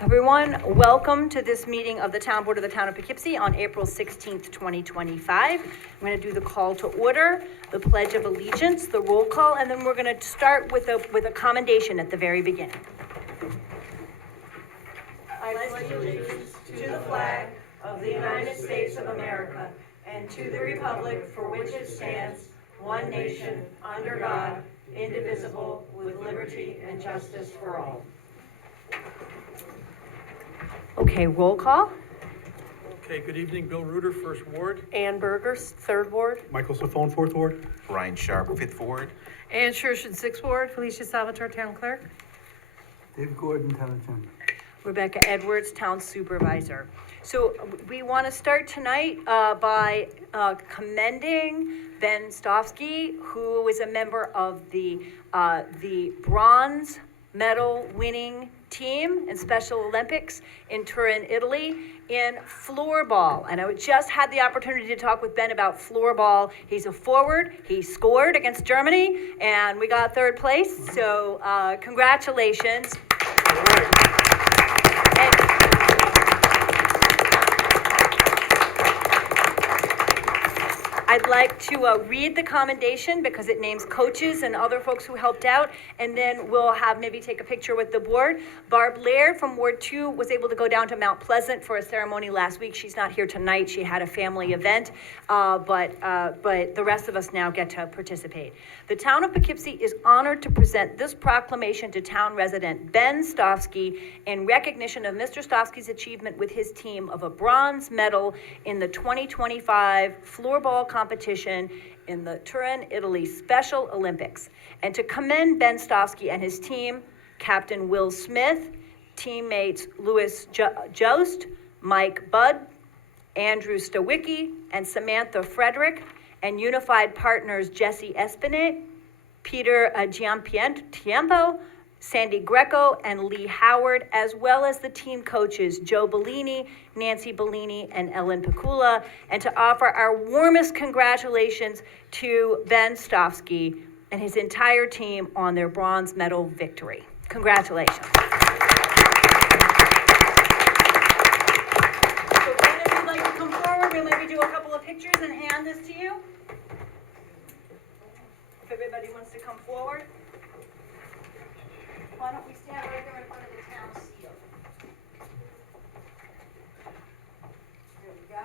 Everyone, welcome to this meeting of the Town Board of the Town of Poughkeepsie on April 16th, 2025. I'm going to do the call to order, the Pledge of Allegiance, the roll call, and then we're going to start with a commendation at the very beginning. I pledge allegiance to the flag of the United States of America and to the republic for which it stands, one nation, under God, indivisible, with liberty and justice for all. Okay, roll call. Okay, good evening. Bill Reuter, First Ward. Ann Burgers, Third Ward. Michael Safone, Fourth Ward. Brian Sharp, Fifth Ward. Ann Schurshin, Sixth Ward. Felicia Salvatore, Town Clerk. Dave Gordon, Town Attendant. Rebecca Edwards, Town Supervisor. So we want to start tonight by commending Ben Stofsky, who is a member of the bronze medal winning team in Special Olympics in Turin, Italy, in floorball. And I just had the opportunity to talk with Ben about floorball. He's a forward. He scored against Germany, and we got third place. So congratulations. I'd like to read the commendation because it names coaches and other folks who helped out, and then we'll have maybe take a picture with the board. Barb Laird from Ward 2 was able to go down to Mount Pleasant for a ceremony last week. She's not here tonight. She had a family event, but the rest of us now get to participate. The town of Poughkeepsie is honored to present this proclamation to town resident Ben Stofsky in recognition of Mr. Stofsky's achievement with his team of a bronze medal in the 2025 floorball competition in the Turin, Italy Special Olympics, and to commend Ben Stofsky and his team, Captain Will Smith, teammates Louis Jost, Mike Budd, Andrew Stawicki, and Samantha Frederick, and unified partners Jesse Espinette, Peter Giampietro, Sandy Greco, and Lee Howard, as well as the team coaches Joe Bellini, Nancy Bellini, and Ellen Picula, and to offer our warmest congratulations to Ben Stofsky and his entire team on their bronze medal victory. Congratulations. So Ben, if you'd like to come forward, we'll maybe do a couple of pictures and hand this to you. If everybody wants to come forward. Why don't we stand right there in front of the town seal? There we go.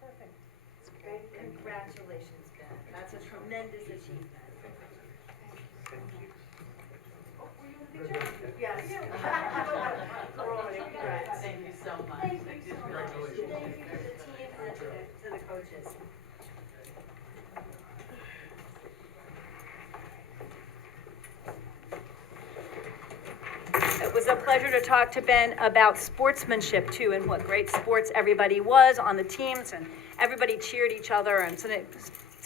Perfect. Great. Congratulations, Ben. That's a tremendous achievement. Oh, were you in the picture? Yes. Thank you so much. Thank you so much. Thank you to the team and to the coaches. It was a pleasure to talk to Ben about sportsmanship too, and what great sports everybody was on the teams, and everybody cheered each other, and it's an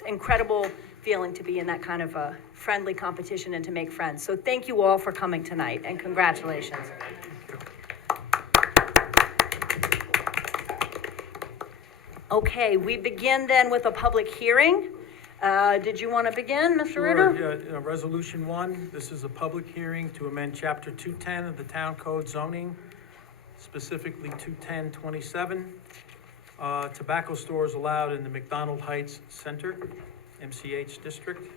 incredible feeling to be in that kind of a friendly competition and to make friends. So thank you all for coming tonight, and congratulations. Okay, we begin then with a public hearing. Did you want to begin, Mr. Reuter? Sure, yeah, Resolution 1, this is a public hearing to amend Chapter 210 of the Town Code zoning, specifically 210-27. Tobacco stores allowed in the McDonald Heights Center, MCH district.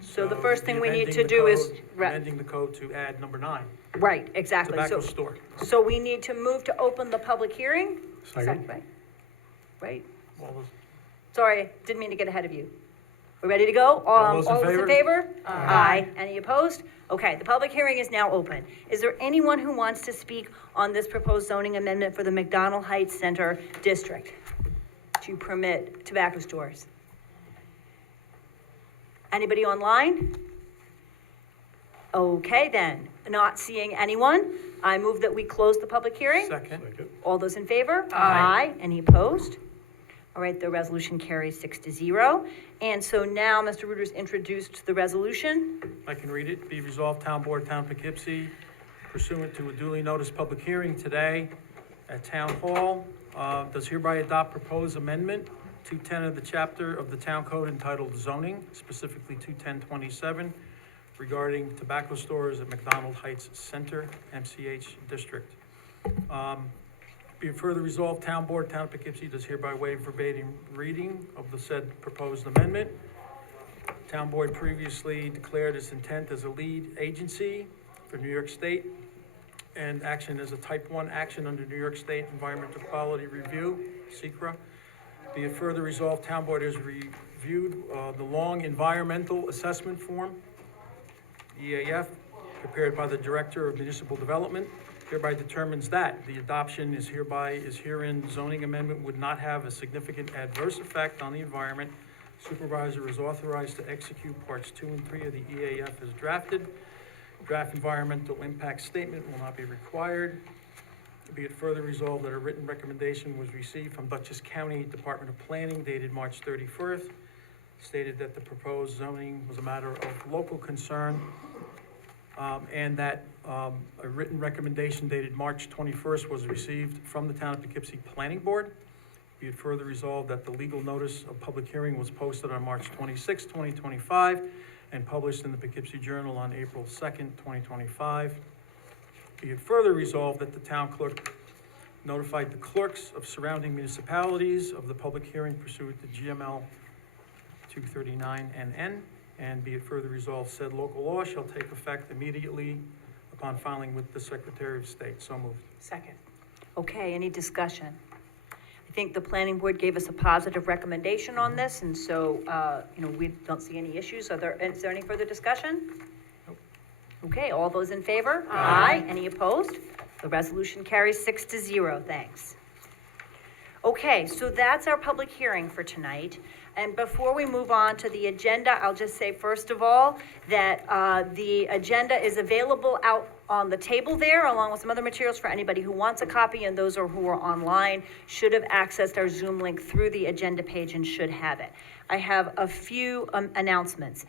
So the first thing we need to amending the do is, code- Amending the code to add number 9, right, exactly. tobacco store. So we need to move to open the public hearing? Second. Right? All those- Sorry, didn't mean to get ahead of you. We ready to go? All those in favor? Aye. Any opposed? Okay, the public hearing is now open. Is there anyone who wants to speak on this proposed zoning amendment for the McDonald Heights Center District to permit tobacco stores? Anybody online? Okay then, not seeing anyone, I move that we close the public hearing. Second. All those in favor? Aye. Any opposed? All right, the resolution carries 6-0. And so now Mr. Reuter's introduced the resolution. I can read it. Be resolved, Town Board, Town Poughkeepsie, pursuant to a duly noticed public hearing today, at Town Hall, does hereby adopt proposed amendment 210 of the chapter of the Town Code entitled zoning, specifically 21027, regarding tobacco stores at McDonald Heights Center, MCH District. Be it further resolved, Town Board, Town of Poughkeepsie does hereby waive verbatim reading of the said proposed amendment. Town Board previously declared its intent as a lead agency for New York State and action as a type 1 action under New York State Environmental Quality Review, SECRA. Be it further resolved, Town Board has reviewed the long environmental assessment form, EAF, prepared by the Director of Municipal Development, hereby determines that the adoption is herein zoning amendment would not have a significant adverse effect on the environment. Supervisor is authorized to execute parts 2 and 3 of the EAF as drafted. Draft environmental impact statement will not be required. Be it further resolved that a written recommendation was received from Dutchess County Department of Planning dated March 31st, stated that the proposed zoning was a matter of local concern, and that a written recommendation dated March 21st was received from the Town of Poughkeepsie Planning Board. Be it further resolved that the legal notice of public hearing was posted on March 26, 2025, and published in the Poughkeepsie Journal on April 2nd, 2025. Be it further resolved that the town clerk notified the clerks of surrounding municipalities of the public hearing pursuant to GML 239 NN, and be it further resolved, said local law shall take effect immediately upon filing with the Secretary of State. So moved. Second. Okay, any discussion? I think the planning board gave us a positive recommendation on this, and so, we don't see any issues. Is there any further discussion? Okay, all those in favor? Aye. Any opposed? The resolution carries 6-0, thanks. Okay, so that's our public hearing for tonight. And before we move on to the agenda, I'll just say, first of all, that the agenda is available out on the table there, along with some other materials for anybody who wants a copy, and those who are online should have accessed our Zoom link through the agenda page and should have it. I have a few announcements.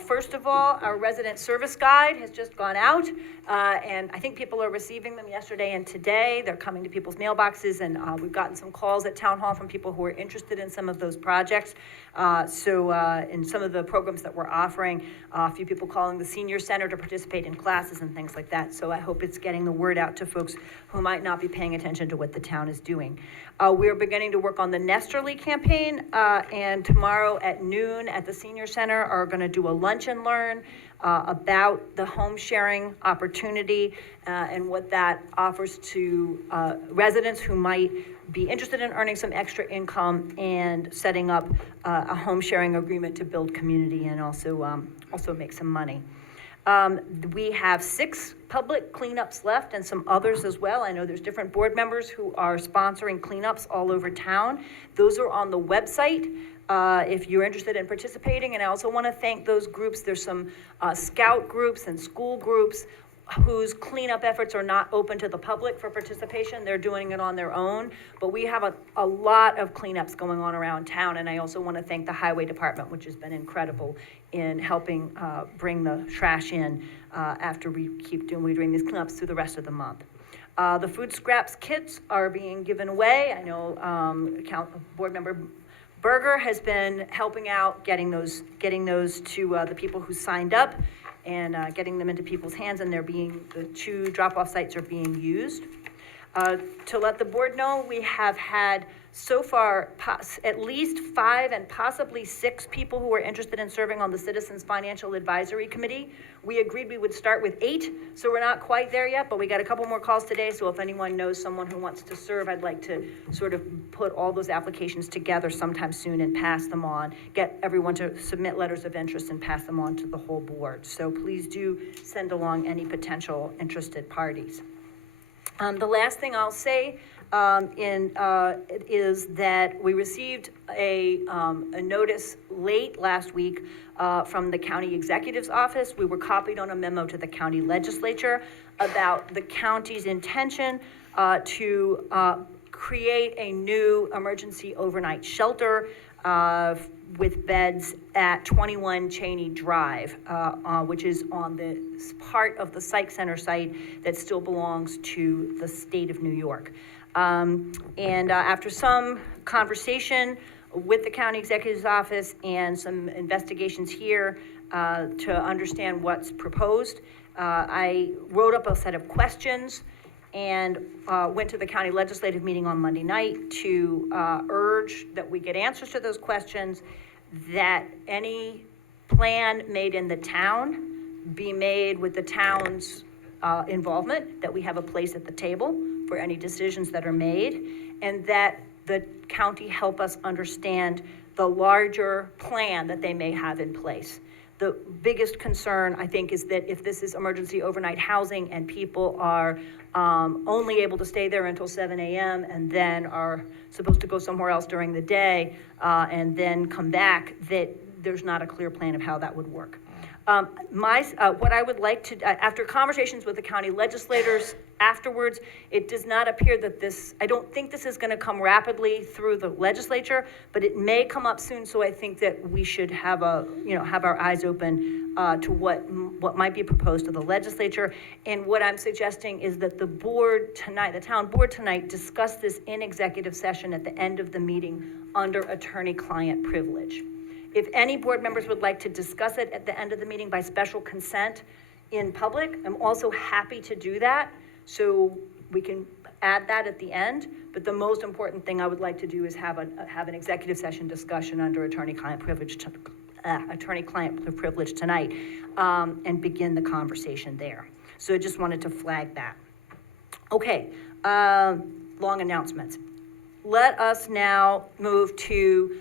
First of all, our resident service guide has just gone out, and I think people are receiving them yesterday and today. They're coming to people's mailboxes, and we've gotten some calls at Town Hall from people who are interested in some of those projects. In some of the programs that we're offering, a few people calling the senior center to participate in classes and things like that. So I hope it's getting the word out to folks who might not be paying attention to what the town is doing. We're beginning to work on the Nesterly campaign, and tomorrow at noon at the senior center are going to do a lunch and learn about the home sharing opportunity and what that offers to residents who might be interested in earning some extra income and setting up a home sharing agreement to build community and also make some money. We have 6 public cleanups left and some others as well. I know there's different board members who are sponsoring cleanups all over town. Those are on the website if you're interested in participating. And I also want to thank those groups. There's some scout groups and school groups whose cleanup efforts are not open to the public for participation. They're doing it on their own. But we have a lot of cleanups going on around town. And I also want to thank the highway department, which has been incredible in helping bring the trash in after we're doing these cleanups through the rest of the month. The food scraps kits are being given away. I know board member Berger has been helping out getting those to the people who signed up and getting them into people's hands, and the 2 drop-off sites are being used. To let the board know, we have had so far at least 5 and possibly 6 people who are interested in serving on the Citizens Financial Advisory Committee. We agreed we would start with 8, so we're not quite there yet, but we got a couple more calls today, so if anyone knows someone who wants to serve, I'd like to sort of put all those applications together sometime soon and pass them on, get everyone to submit letters of interest and pass them on to the whole board. So please do send along any potential interested parties. The last thing I'll say is that we received a notice late last week from the county executive's office. We were copied on a memo to the county legislature about the county's intention to create a new emergency overnight shelter with beds at 21 Cheney Drive, which is on the part of the Psych Center site that still belongs to the state of New York. And after some conversation with the county executive's office and some investigations here to understand what's proposed, I wrote up a set of questions and went to the county legislative meeting on Monday night to urge that we get answers to those questions, that any plan made in the town be made with the town's involvement, that we have a place at the table for any decisions that are made, and that the county help us understand the larger plan that they may have in place. The biggest concern, I think, is that if this is emergency overnight housing and people are only able to stay there until 7 a.m. and then are supposed to go somewhere else during the day and then come back, that there's not a clear plan of how that would work. What I would like to, after conversations with the county legislators afterwards, it does not appear that I don't think this is gonna come rapidly through the legislature, but it may come up soon, so I think that we should have have our eyes open to what might be proposed to the legislature. And what I'm suggesting is that the town board tonight, discuss this in executive session at the end of the meeting under attorney-client privilege. If any board members would like to discuss it at the end of the meeting by special consent in public, I'm also happy to do that, so we can add that at the end. But the most important thing I would like to do is have an executive session discussion under attorney-client privilege tonight, and begin the conversation there. So I just wanted to flag that. Okay, long announcements. Let us now move to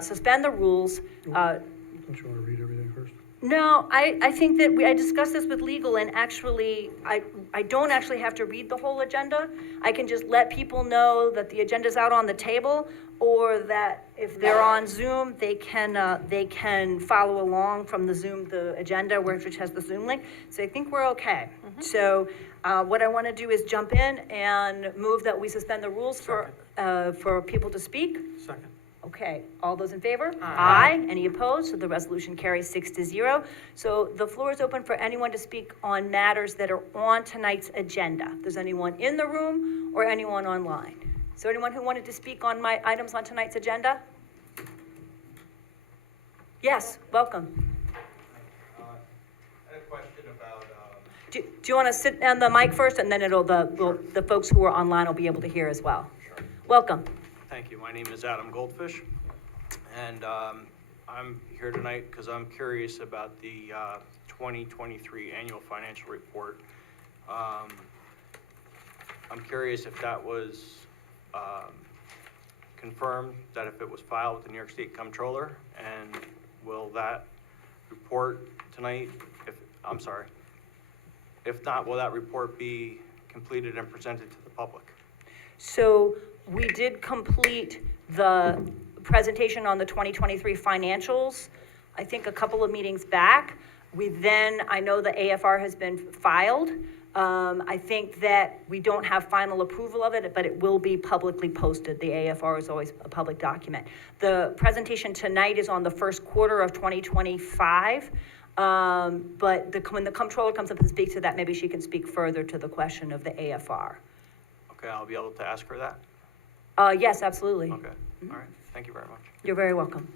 suspend the rules. Don't you want to read everything first? No, I think that I discussed this with legal, and actually, I don't actually have to read the whole agenda. I can just let people know that the agenda's out on the table, or that if they're on Zoom, they can follow along from the agenda, which has the Zoom link. So I think we're okay. So what I want to do is jump in and move that we suspend the rules for people to speak. Second. Okay, all those in favor? Aye. Any opposed? So the resolution carries 6-0. So the floor is open for anyone to speak on matters that are on tonight's agenda. If there's anyone in the room or anyone online. Is there anyone who wanted to speak on my items on tonight's agenda? Yes, welcome. I had a question about, Do you want to sit on the mic first, and then the folks who are online will be able to hear as well? Sure. Welcome. Thank you. My name is Adam Goldfish, and I'm here tonight because I'm curious about the 2023 annual financial report. I'm curious if that was confirmed, that if it was filed with the New York State Comptroller, and will that report tonight, if not, will that report be completed and presented to the public? So we did complete the presentation on the 2023 financials, I think a couple of meetings back. I know the AFR has been filed. I think that we don't have final approval of it, but it will be publicly posted. The AFR is always a public document. The presentation tonight is on the first quarter of 2025. But when the comptroller comes up and speaks to that, maybe she can speak further to the question of the AFR. Okay, I'll be able to ask her that? Yes, absolutely. Okay, all right. Thank you very much. You're very welcome.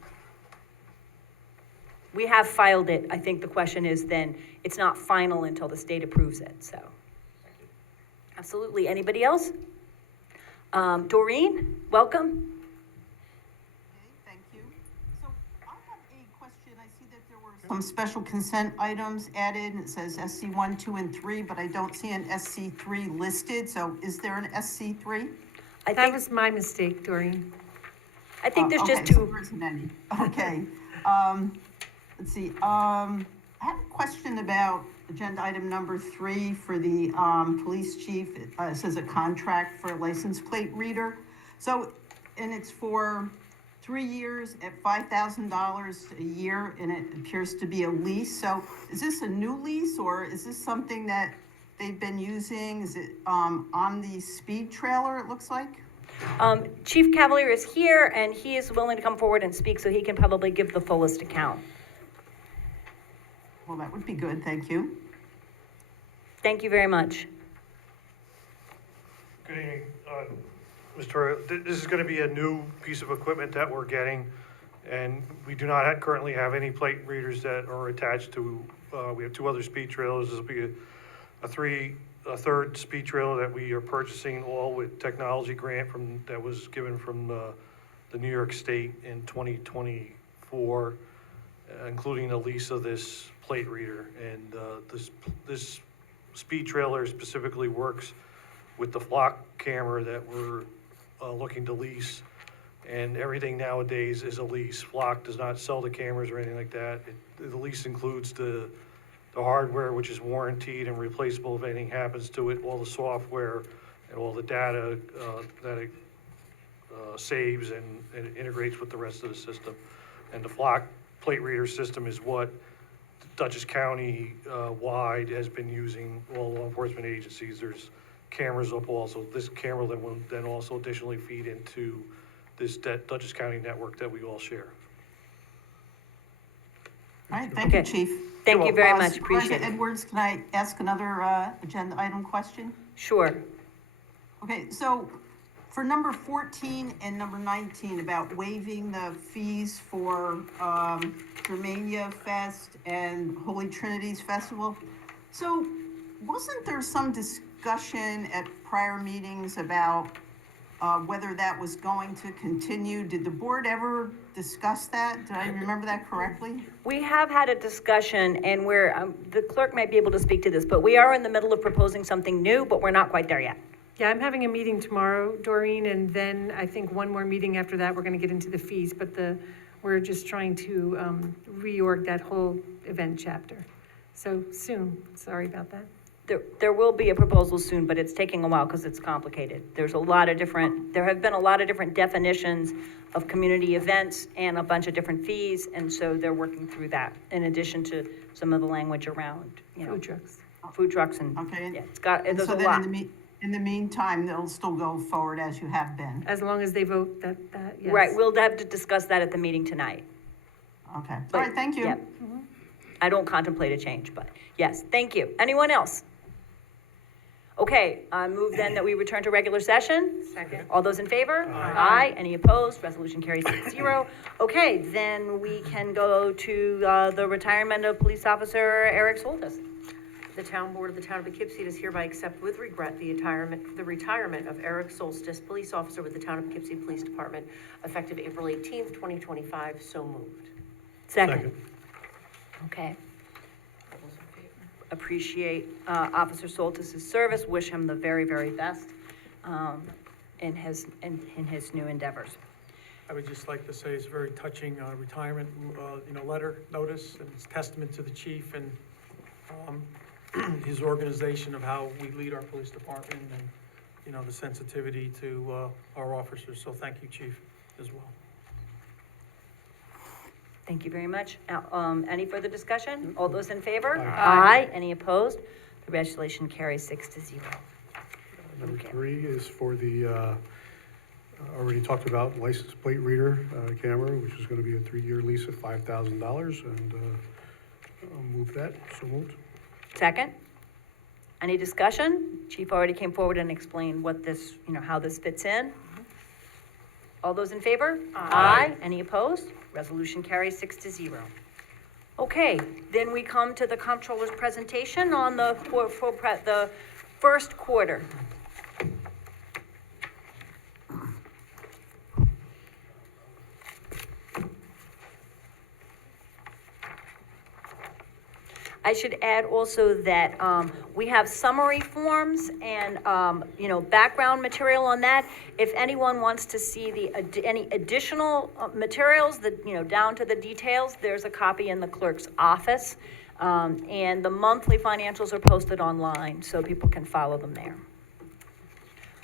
We have filed it. I think the question is then, it's not final until the state approves it, so. Absolutely. Anybody else? Doreen, welcome. Okay, thank you. So I have a question. I see that there were some special consent items added. It says SC1, 2, and 3, but I don't see an SC3 listed. So is there an SC3? That was my mistake, Doreen. I think there's just Okay, so two. there isn't any. Okay. Let's see. I have a question about agenda item number 3 for the police chief. It says a contract for a license plate reader. So, and it's for 3 years at $5,000 a year, and it appears to be a lease. So is this a new lease, or is this something that they've been using? Is it on the speed trailer, it looks like? Chief Cavalier is here, and he is willing to come forward and speak, so he can probably give the fullest account. Well, that would be good, thank you. Thank you very much. Good evening. This is gonna be a new piece of equipment that we're getting, and we do not currently have any plate readers that are attached to, we have 2 other speed trailers. This will be a third speed trailer that we are purchasing, all with technology grant that was given from the New York State in 2024, including the lease of this plate reader. And this speed trailer specifically works with the flock camera that we're looking to lease. And everything nowadays is a lease. Flock does not sell the cameras or anything like that. The lease includes the hardware, which is warranted and replaceable if anything happens to it, all the software and all the data that it saves and it integrates with the rest of the system. And the flock plate reader system is what Dutchess County wide has been using, all law enforcement agencies. There's cameras up also. This camera that will then also additionally feed into this Dutchess County network that we all share. All right, thank you, Okay. Chief. Thank you very much, appreciate Supervisor it. Edwards, can I ask another agenda item question? Sure. Okay, so for number 14 and number 19, about waiving the fees for Germania Fest and Holy Trinities Festival. So wasn't there some discussion at prior meetings about whether that was going to continue? Did the board ever discuss that? Did I remember that correctly? We have had a discussion, and the clerk might be able to speak to this, but we are in the middle of proposing something new, but we're not quite there yet. Yeah, I'm having a meeting tomorrow, Doreen, and then I think one more meeting after that, we're gonna get into the fees, but we're just trying to reorg that whole event chapter. So soon, sorry about that. There will be a proposal soon, but it's taking a while because it's complicated. There have been a lot of different definitions of community events and a bunch of different fees, and so they're working through that, in addition to some of the language around, Food trucks. food trucks and, Okay. yeah, And there's so a then lot. in the meantime, they'll still go forward as you have been. As long as they vote that, yes. Right, we'll have to discuss that at the meeting tonight. Okay, all But, right, thank you. yeah. I don't contemplate a change, but yes, thank you. Anyone else? Okay, I move then that we return to regular session. Second. All those in favor? Aye. Any opposed? Resolution carries 6-0. Okay, then we can go to the retirement of Police Officer Eric Soltis. The Town Board of the Town of Poughkeepsie does hereby accept with regret the retirement of Eric Solstice, Police Officer with the Town of Poughkeepsie Police Department, effective April 18th, 2025. So moved. Second. Okay. Appreciate Officer Soltis' service, wish him the very, very best in his new endeavors. I would just like to say it's a very touching retirement, letter, notice, and it's testament to the chief and his organization of how we lead our police department and, the sensitivity to our officers. So thank you, chief, as well. Thank you very much. Any further discussion? All those in favor? Aye. Any opposed? The resolution carries 6-0. Number Okay. 3 is for the, already talked about license plate reader camera, which is gonna be a 3-year lease at $5,000, and I'll move that, so moved. Second? Any discussion? Chief already came forward and explained what this, how this fits in. All those in favor? Aye. Any opposed? Resolution carries 6-0. Okay, then we come to the comptroller's presentation on the first quarter. I should add also that we have summary forms and, background material on that. If anyone wants to see any additional materials, down to the details, there's a copy in the clerk's office. And the monthly financials are posted online, so people can follow them there.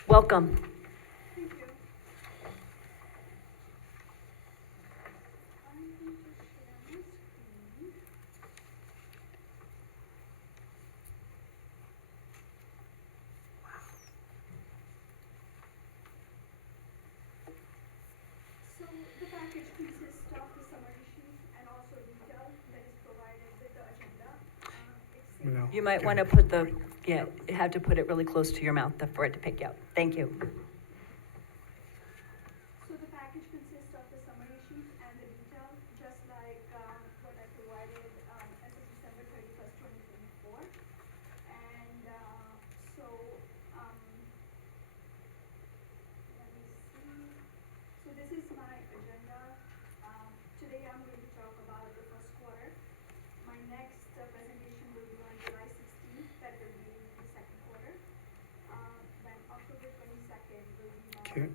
Welcome. So the package consists of the summary sheet and also detail that is provided with the agenda. You might want to put you have to put it really close to your mouth for it to pick you up. Thank you.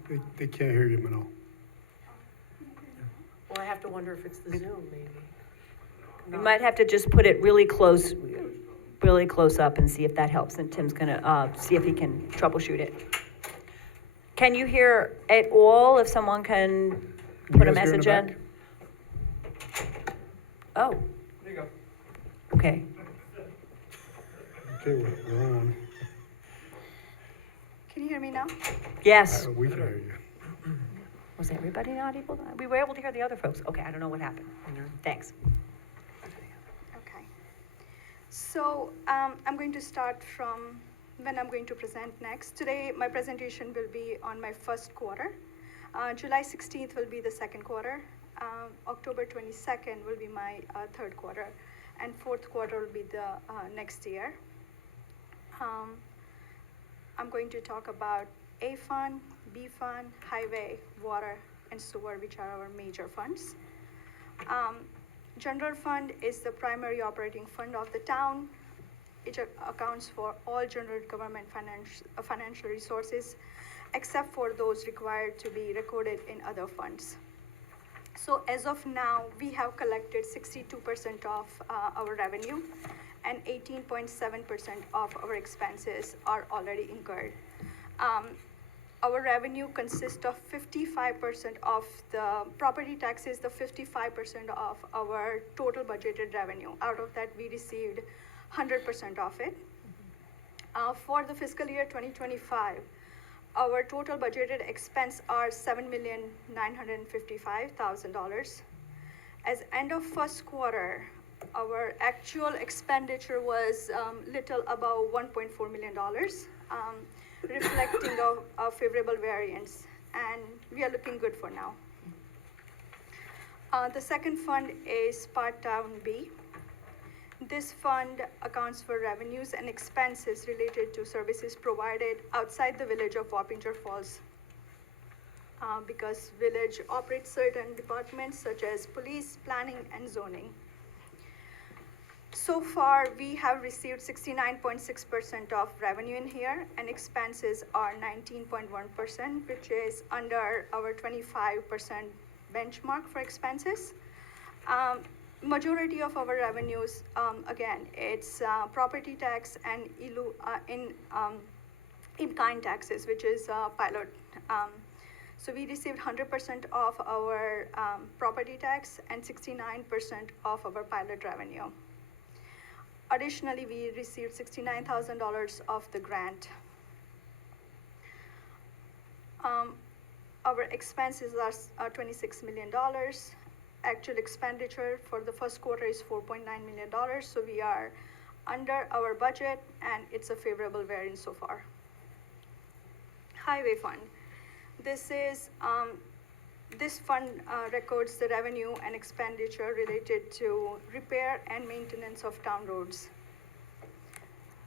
They can't hear you, Manal. Well, I have to wonder if it's the Zoom, maybe. We might have to just put it really close up and see if that helps, and Tim's gonna, see if he can troubleshoot it. Can you hear at all, if someone can put a guys hear in the message in? back? Oh. There you go. Okay, Okay, we're on. Can you hear me now? yes. We can hear you. Was everybody not able, we were able to hear the other folks, okay, I don't know what happened, thanks. Okay. So I'm going to start from when I'm going to present next. Today, my presentation will be on my first quarter. July 16th will be the second quarter. October 22nd will be my third quarter. And fourth quarter will be the next year. I'm going to talk about A fund, B fund, highway, water, and sewer, which are our major funds. General fund is the primary operating fund of the town. It accounts for all general government financial resources, except for those required to be recorded in other funds. So as of now, we have collected 62% of our revenue, and 18.7% of our expenses are already incurred. Our revenue consists of 55% of the property taxes, the 55% of our total budgeted revenue. Out of that, we received 100% of it. For the fiscal year 2025, our total budgeted expense are $7,955,000. As end of first quarter, our actual expenditure was little above $1.4 million, reflecting a favorable variance, and we are looking good for now. The second fund is Part Town B. This fund accounts for revenues and expenses related to services provided outside the village of Wappinger Falls. Because village operates certain departments such as police, planning, and zoning. So far, we have received 69.6% of revenue in here, and expenses are 19.1%, which is under our 25% benchmark for expenses. Majority of our revenues, again, it's property tax and in-kind taxes, which is pilot. So we received 100% of our property tax and 69% of our pilot revenue. Additionally, we received $69,000 of the grant. Our expenses are $26 million. Actual expenditure for the first quarter is $4.9 million, so we are under our budget, and it's a favorable variance so far. Highway fund. This fund records the revenue and expenditure related to repair and maintenance of town roads.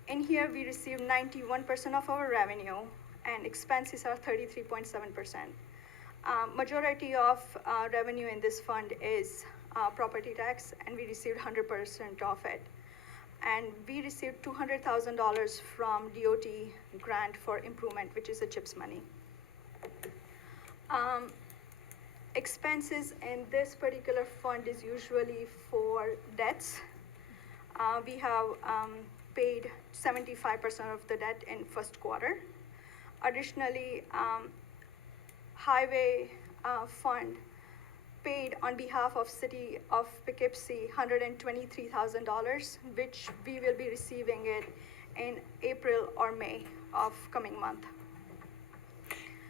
In here, we receive 91% of our revenue, and expenses are 33.7%. Majority of revenue in this fund is property tax, and we received 100% of it. And we received $200,000 from DOT grant for improvement, which is a CHIPS money. Expenses in this particular fund is usually for debts. We have paid 75% of the debt in first quarter. Additionally, highway fund paid on behalf of City of Poughkeepsie $123,000, which we will be receiving it in April or May of coming month.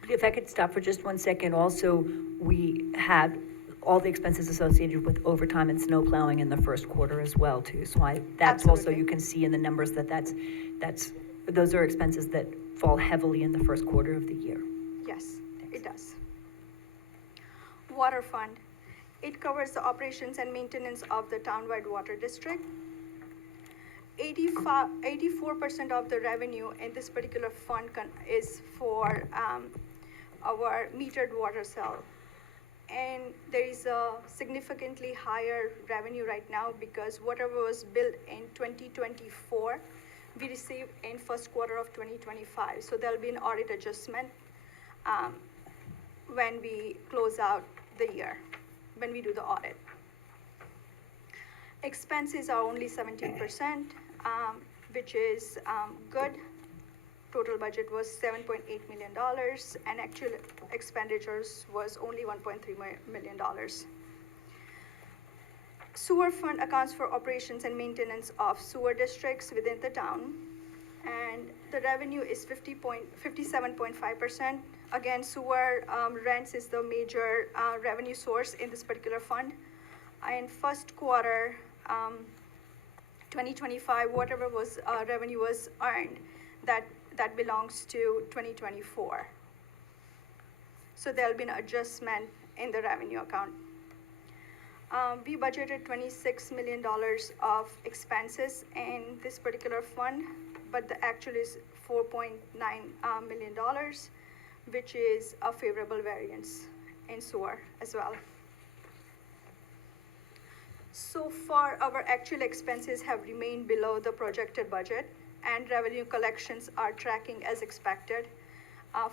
If I could stop for just 1 second, also, we had all the expenses associated with overtime and snow plowing in the first quarter as well, too. So that's also, Absolutely. you can see in the numbers those are expenses that fall heavily in the first quarter of the year. Yes, it does. Water fund. It covers the operations and maintenance of the townwide water district. 84% of the revenue in this particular fund is for our metered water cell. And there is a significantly higher revenue right now because whatever was built in 2024, we received in first quarter of 2025. So there'll be an audit adjustment. when we close out the year, when we do the audit. Expenses are only 17%, which is good. Total budget was $7.8 million, and actual expenditures was only $1.3 million. Sewer fund accounts for operations and maintenance of sewer districts within the town, and the revenue is 57.5%. Again, sewer rents is the major revenue source in this particular fund. In first quarter 2025, whatever was revenue was earned, that belongs to 2024. So there'll be an adjustment in the revenue account. We budgeted $26 million of expenses in this particular fund, but the actual is $4.9 million, which is a favorable variance in sewer as well. So far, our actual expenses have remained below the projected budget, and revenue collections are tracking as expected.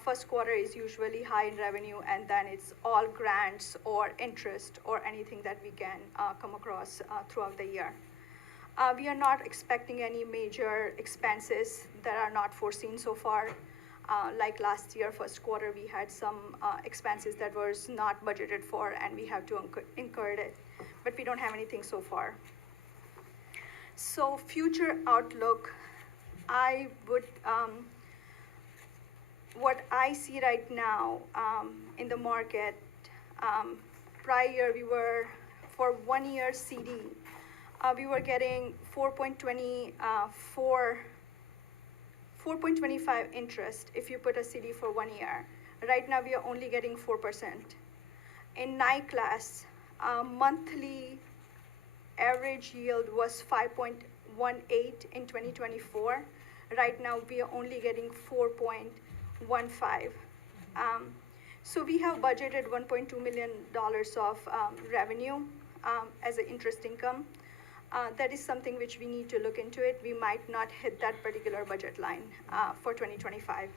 First quarter is usually high in revenue, and then it's all grants or interest or anything that we can come across throughout the year. We are not expecting any major expenses that are not foreseen so far. Like last year, first quarter, we had some expenses that was not budgeted for, and we have to incur it, but we don't have anything so far. So future outlook, I would, what I see right now in the market, prior we were, for 1 year CD, we were getting 4.25 interest if you put a CD for 1 year. Right now we are only getting 4%. In NICLAS, monthly average yield was 5.18 in 2024. Right now we are only getting 4.15. So we have budgeted $1.2 million of revenue as an interest income. That is something which we need to look into it. We might not hit that particular budget line for 2025.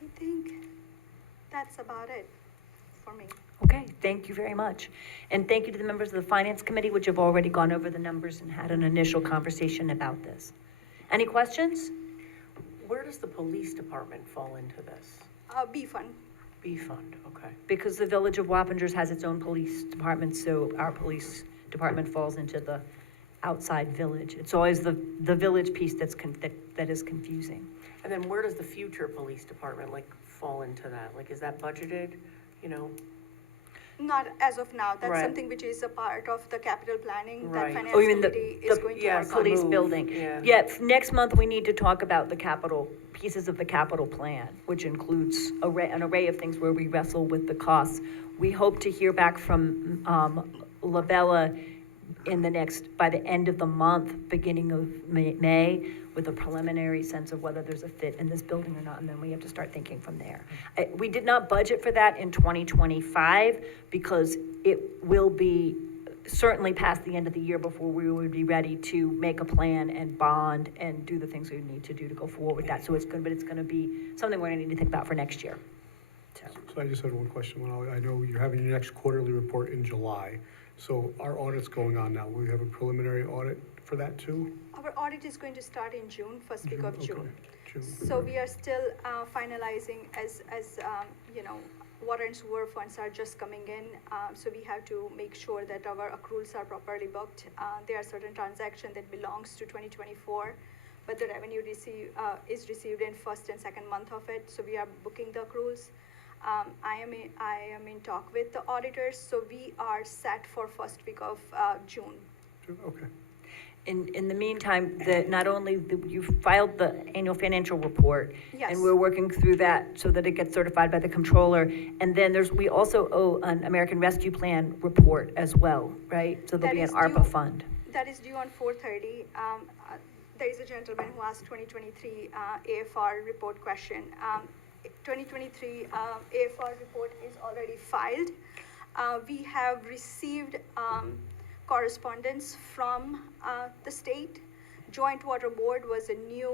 I think that's about it for me. Okay, thank you very much. And thank you to the members of the Finance Committee, which have already gone over the numbers and had an initial conversation about this. Any questions? Where does the police department fall into this? B fund. B fund, okay. Because the Village of Wappingers has its own police department, so our police department falls into the outside village. It's always the village piece that is confusing. And then where does the future police department fall into that? Is that budgeted, Not as of now. That's Right. something which is a part of the capital planning Right. that Finance Oh, you mean Committee is going to yeah, work on. Police move, building. yeah. Yeah, next month we need to talk about the capital, pieces of the capital plan, which includes an array of things where we wrestle with the costs. We hope to hear back from Labella by the end of the month, beginning of May, with a preliminary sense of whether there's a fit in this building or not, and then we have to start thinking from there. We did not budget for that in 2025 because it will be certainly past the end of the year before we would be ready to make a plan and bond and do the things we need to do to go forward with that. So it's going to be something we're gonna need to think about for next year. So I just had one question. I know you're having your next quarterly report in July. So our audit's going on now. Will we have a preliminary audit for that too? Our audit is going to start in June, first week of Okay. June. June. So we are still finalizing as water and sewer funds are just coming in. So we have to make sure that our accruals are properly booked. There are certain transactions that belongs to 2024, but the revenue is received in first and second month of it. So we are booking the accruals. I am in talk with the auditors, so we are set for first week of June. Okay. In the meantime, not only you filed the annual financial report, Yes. and we're working through that so that it gets certified by the controller. And then we also owe an American Rescue Plan report as well, right? So there'll be an That is ARPA due- fund. That is due on 4/30. There is a gentleman who asked 2023 AFR report question. 2023 AFR report is already filed. We have received correspondence from the state. Joint Water Board was a new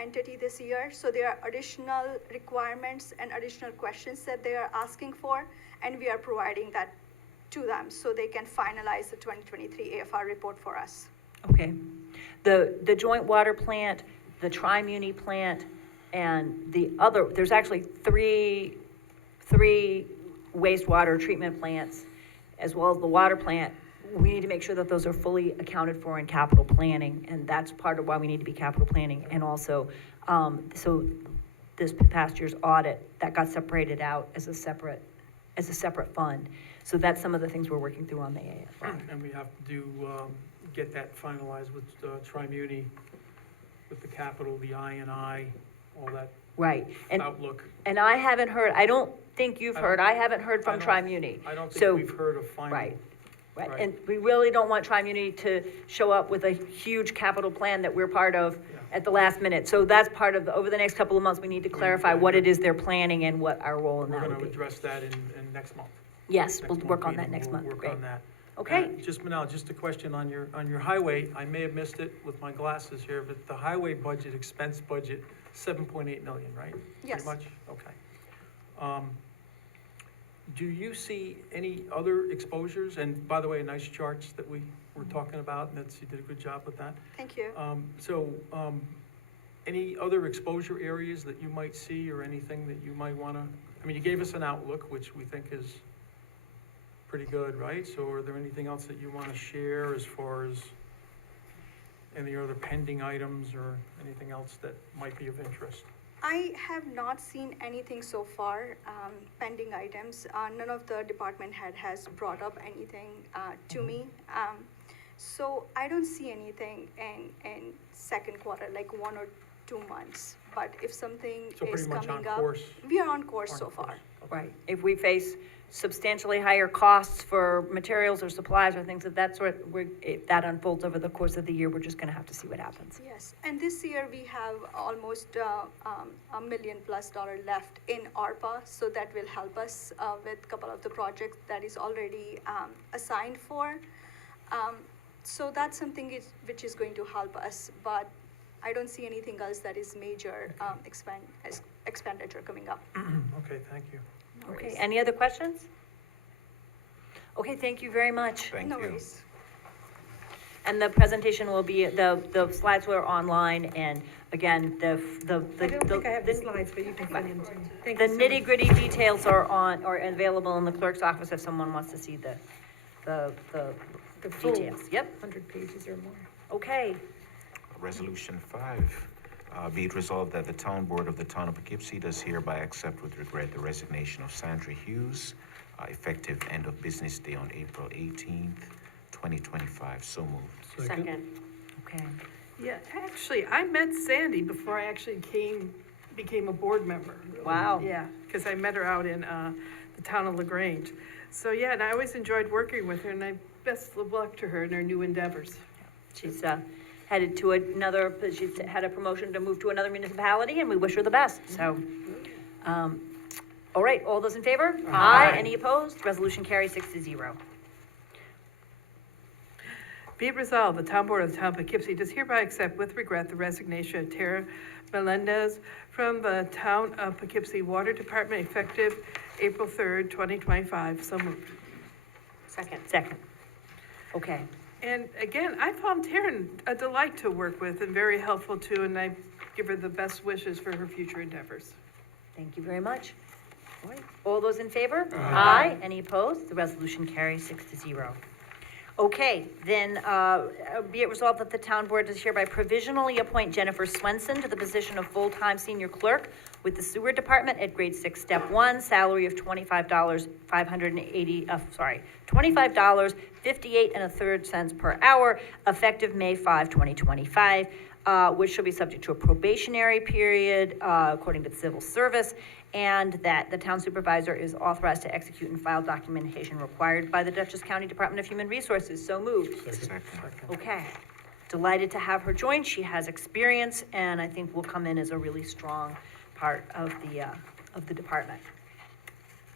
entity this year, so there are additional requirements and additional questions that they are asking for, and we are providing that to them so they can finalize the 2023 AFR report for us. Okay. The joint water plant, the tri-muni plant, and the other, there's actually three wastewater treatment plants, as well as the water plant. We need to make sure that those are fully accounted for in capital planning, and that's part of why we need to be capital planning. And also, so this past year's audit, that got separated out as a separate fund. So that's some of the things we're working through on the AFR. And we have to get that finalized with Tri-Muni, with the capital, the I&I, all that Right. outlook. And I haven't heard, I don't think you've heard, I haven't heard from Tri-Muni. I don't So- think we've heard of final. Right. Right, Right. and we really don't want Tri-Muni to show up with a huge capital plan that we're part of Yeah. at the last minute. So that's part of, over the next couple of months, we need to clarify what it is they're planning and what our role in We're that gonna would be. address that in next month. Yes, Next we'll month work on that meeting, next we'll month, work great. on that. Okay, Just, Manal, just a question on your highway, I may have missed it with my glasses here, but the highway budget, expense budget, 7.8 million, right? Yes. Pretty much, okay. Do you see any other exposures? And by the way, nice charts that we were talking about, and you did a good job with that. Thank you. Any other exposure areas that you might see or anything that you might wanna, I mean, you gave us an outlook, which we think is pretty good, right? So are there anything else that you wanna share as far as any other pending items or anything else that might be of interest? I have not seen anything so far, pending items. None of the department head has brought up anything to me. So I don't see anything in second quarter, like 1 or 2 months. But if something So is pretty much coming on up, course. we are on course On so course. far. right. If we face substantially higher costs for materials or supplies or things of that sort, if that unfolds over the course of the year, we're just gonna have to see what happens. Yes, and this year we have almost $1 million+ left in ARPA, so that will help us with a couple of the projects that is already assigned for. So that's something which is going to help us, but I don't see anything else that is major expenditure coming up. Okay, thank you. Okay, any other questions? Okay, thank you very much. Thank No you. worries. And the presentation will be, the slides were online, and again, I don't think I have the slides, but you can send them to me. Thank the you so much. nitty-gritty details are available in the clerk's office if someone wants to see the The full details. Yep, 100 pages or more. okay. Resolution 5, be it resolved that the Town Board of the Town of Poughkeepsie does hereby accept with regret the resignation of Sandra Hughes, effective end of business day on April 18th, 2025. So moved. Second. Okay. Yeah, actually, I met Sandy before I actually became a board member. Wow. Yeah, because I met her out in the town of LaGrange. So, yeah, and I always enjoyed working with her, and I best of luck to her in her new endeavors. She's headed to she's had a promotion to move to another municipality, and we wish her the best, so. All right, all those in favor? Aye. Any opposed? Resolution carries 6-0. Be it resolved, the Town Board of the Town of Poughkeepsie does hereby accept with regret the resignation of Tara Melendez from the Town of Poughkeepsie Water Department effective April 3rd, 2025. So moved. Second. Second. Okay, And again, I found Taryn a delight to work with and very helpful too, and I give her the best wishes for her future endeavors. thank you very much. All right, all those in favor? Aye. Any opposed? The resolution carries 6-0. Okay, then, be it resolved that the town board does hereby provisionally appoint Jennifer Swenson to the position of full-time senior clerk with the sewer department at grade 6, step 1, salary of $25, $25.58 per hour, effective May 5, 2025, which shall be subject to a probationary period, according to civil service, and that the town supervisor is authorized to execute and file documentation required by the Dutchess County Department of Human Resources. So moved. Second. Okay. Delighted to have her join. She has experience, and I think will come in as a really strong part of the department.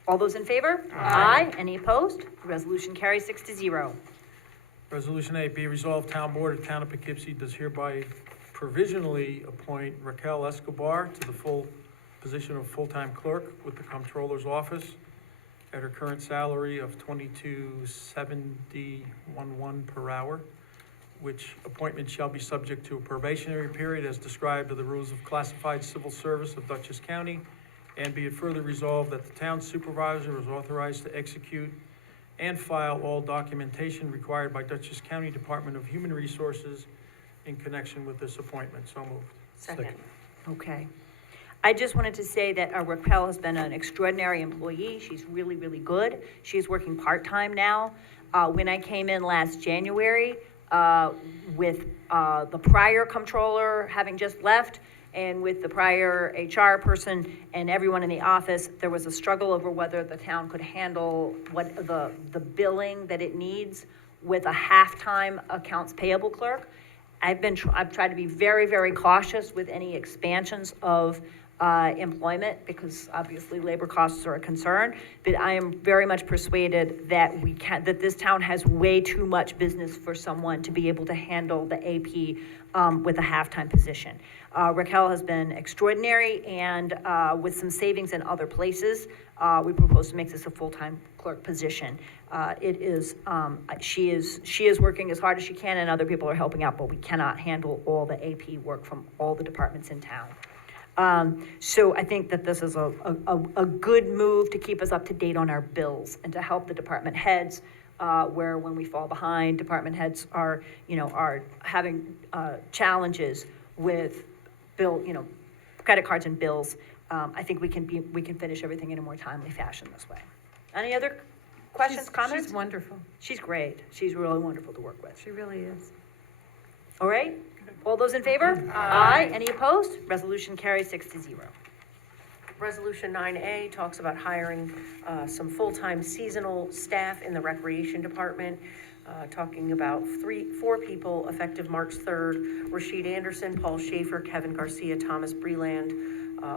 All those in favor? Aye. Any opposed? The resolution carries 6-0. Resolution 8, be resolved, Town Board of Town of Poughkeepsie does hereby provisionally appoint Raquel Escobar to the full position of full-time clerk with the Comptroller's Office at her current salary of $22.7011 per hour, which appointment shall be subject to a probationary period as described in the Rules of Classified Civil Service of Dutchess County, and be it further resolved that the town supervisor is authorized to execute and file all documentation required by Dutchess County Department of Human Resources in connection with this appointment. So moved. Second. Okay. I just wanted to say that Raquel has been an extraordinary employee. She's really, really good. She's working part-time now. When I came in last January, with the prior comptroller having just left, and with the prior HR person and everyone in the office, there was a struggle over whether the town could handle what the billing that it needs with a half-time accounts payable clerk. I've tried to be very, very cautious with any expansions of employment, because obviously labor costs are a concern, but I am very much persuaded that that this town has way too much business for someone to be able to handle the AP with a half-time position. Raquel has been extraordinary, and with some savings in other places, we propose to make this a full-time clerk position. She is working as hard as she can, and other people are helping out, but we cannot handle all the AP work from all the departments in town. So I think that this is a good move to keep us up to date on our bills and to help the department heads, where when we fall behind, department heads are having challenges with credit cards and bills. I think we can finish everything in a more timely fashion this way. Any other questions, comments? She's wonderful. She's great. She's really wonderful to work with. She really is. All right? All those in favor? Aye. Any opposed? Resolution carries 6-0. Resolution 9A talks about hiring some full-time seasonal staff in the Recreation Department, talking about 4 people effective March 3rd. Rashid Anderson, Paul Schaefer, Kevin Garcia, Thomas Breland,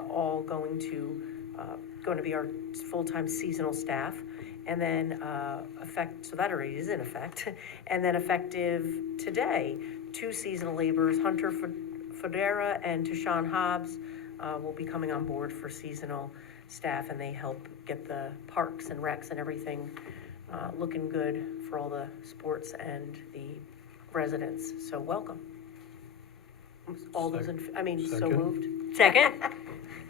all going to be our full-time seasonal staff. And then so that already is in effect. And then effective today, 2 seasonal laborers, Hunter Federa and Tashawn Hobbs, will be coming on board for seasonal staff, and they help get the parks and recs and everything looking good for all the sports and the residents. So welcome. All those so Second. moved. Second?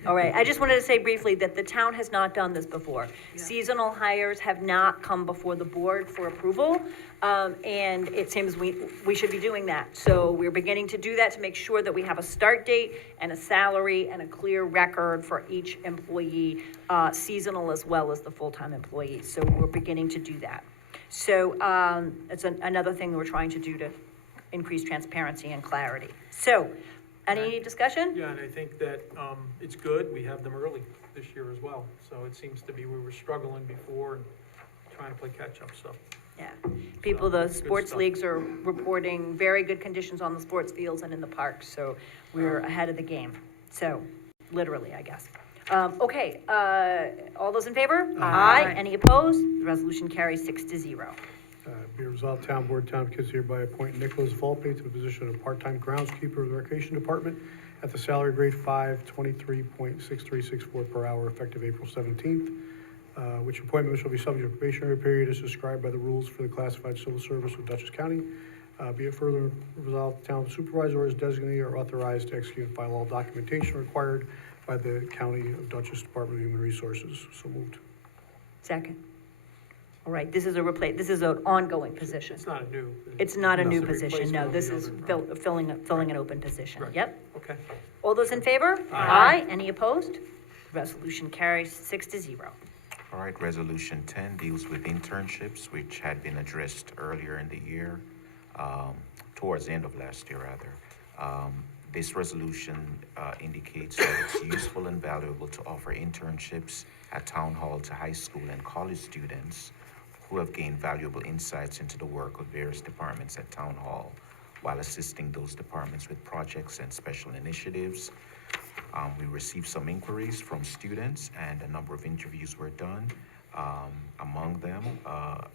All right, I just wanted to say briefly that the town has not done this before. Seasonal hires have not come before the board for approval, and it seems we should be doing that. So we're beginning to do that to make sure that we have a start date and a salary and a clear record for each employee, seasonal as well as the full-time employees. So we're beginning to do that. So it's another thing we're trying to do to increase transparency and clarity. So, any discussion? Yeah, and I think that it's good. We have them early this year as well. So it seems to be we were struggling before and trying to play catch-up, so. Yeah, the sports stuff. leagues are reporting very good conditions on the sports fields and in the parks, so we're ahead of the game. So, literally, I guess. Okay, all those in favor? Aye. Any opposed? The resolution carries 6-0. Be resolved, Town Board, Town of Poughkeepsie hereby appoint Nicholas Volpe to the position of part-time groundskeeper of the Recreation Department at the salary grade 5, $23.6364 per hour, effective April 17th, which appointment shall be subject to probationary period as described by the rules for the classified civil service of Dutchess County. Be it further resolved, the town supervisor is designated or authorized to execute and file all documentation required by the County of Dutchess Department of Human Resources. So moved. Second. All right, this is an ongoing position. It's not a new. It's not a new It's a position, no, replacement of this the is other- filling an open position. Right. Yep. Okay. All those in favor? Aye. Any opposed? Resolution carries 6-0. All right, Resolution 10 deals with internships, which had been addressed earlier in the year, towards the end of last year, rather. This resolution indicates that it's useful and valuable to offer internships at Town Hall to high school and college students who have gained valuable insights into the work of various departments at Town Hall while assisting those departments with projects and special initiatives. We received some inquiries from students and a number of interviews were done. Among them,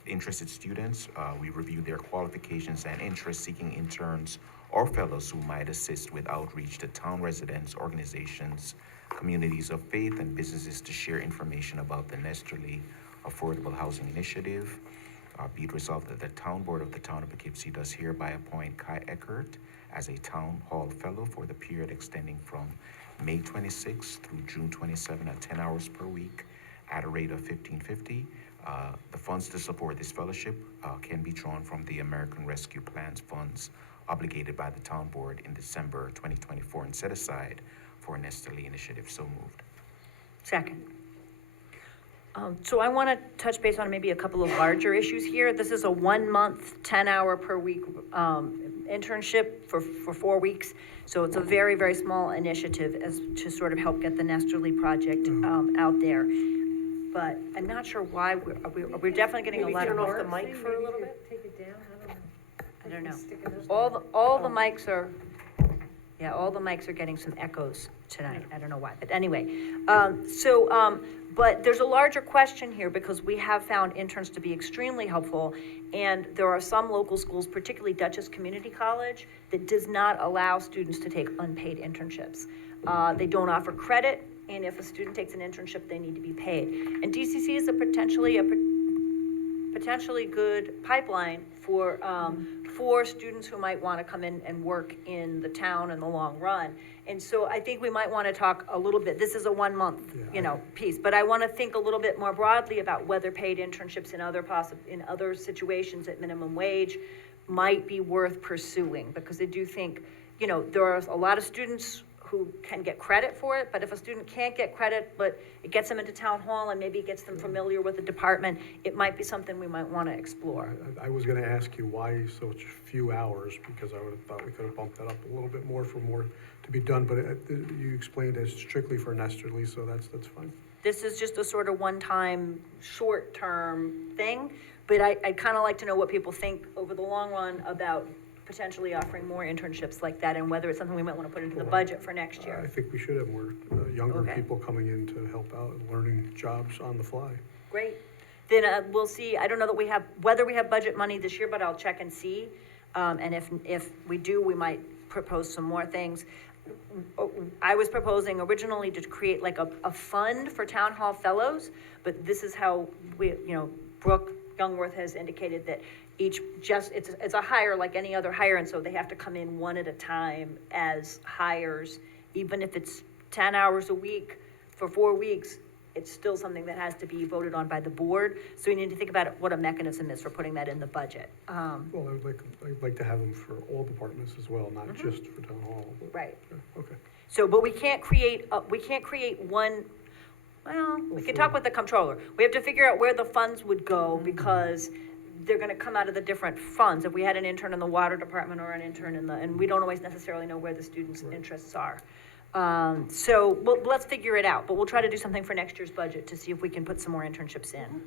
interested students, we review their qualifications and interests, seeking interns or fellows who might assist with outreach to town residents, organizations, communities of faith, and businesses to share information about the Nesterly Affordable Housing Initiative. Be it resolved that the Town Board of the Town of Poughkeepsie does hereby appoint Kai Eckert as a Town Hall Fellow for the period extending from May 26th through June 27 at 10 hours per week at a rate of $15.50. The funds to support this fellowship can be drawn from the American Rescue Plan's funds obligated by the Town Board in December 2024 and set aside for a Nesterly initiative. So moved. Second. So I want to touch base on maybe a couple of larger issues here. This is a 1 month, 10-hour per week internship for 4 weeks. So it's a very, very small initiative as to sort of help get the Nesterly project out there. But I'm not sure why, we're definitely getting a Maybe lot of. turn off the mic for a little bit? Take it down, I don't know. Stick in those All the mics are, yeah, all the mics are getting some echoes tonight. I don't know why, but anyway. But there's a larger question here because we have found interns to be extremely helpful. And there are some local schools, particularly Dutchess Community College, that does not allow students to take unpaid internships. They don't offer credit, and if a student takes an internship, they need to be paid. And DCC is potentially good pipeline for students who might want to come in and work in the town in the long run. And so I think we might want to talk a little bit, this is a 1 month, piece, but I want to think a little bit more broadly about whether paid internships in other situations at minimum wage might be worth pursuing, because I do think, there are a lot of students who can get credit for it, but if a student can't get credit, but it gets them into town hall and maybe gets them familiar with the department, it might be something we might want to explore. I was gonna ask you why such few hours, because I would have thought we could have bumped that up a little bit more for more to be done, but you explained it's strictly for Nesterly, so that's fine. This is just a sort of one-time, short-term thing, but I'd kind of like to know what people think over the long run about potentially offering more internships like that, and whether it's something we might want to put into the budget for next I year. think we should have more younger Okay. people coming in to help out and learning jobs on the fly. Great. Then we'll see, I don't know that whether we have budget money this year, but I'll check and see. And if we do, we might propose some more things. I was proposing originally to create like a fund for town hall fellows, but this is how Brooke Youngworth has indicated that it's a hire like any other hire, and so they have to come in one at a time as hires, even if it's 10 hours a week for 4 weeks, it's still something that has to be voted on by the board, so we need to think about what a mechanism is for putting that in the budget. Well, I'd like to have them for all departments as well, not just for town hall. but- Right. Okay. So, but we can't create one, well, we can talk with the comptroller. We have to figure out where the funds would go, because they're gonna come out of the different funds. If we had an intern in the water department or an intern and we don't always necessarily know where the students' interests are. So, let's figure it out, but we'll try to do something for next year's budget to see if we can put some more internships in.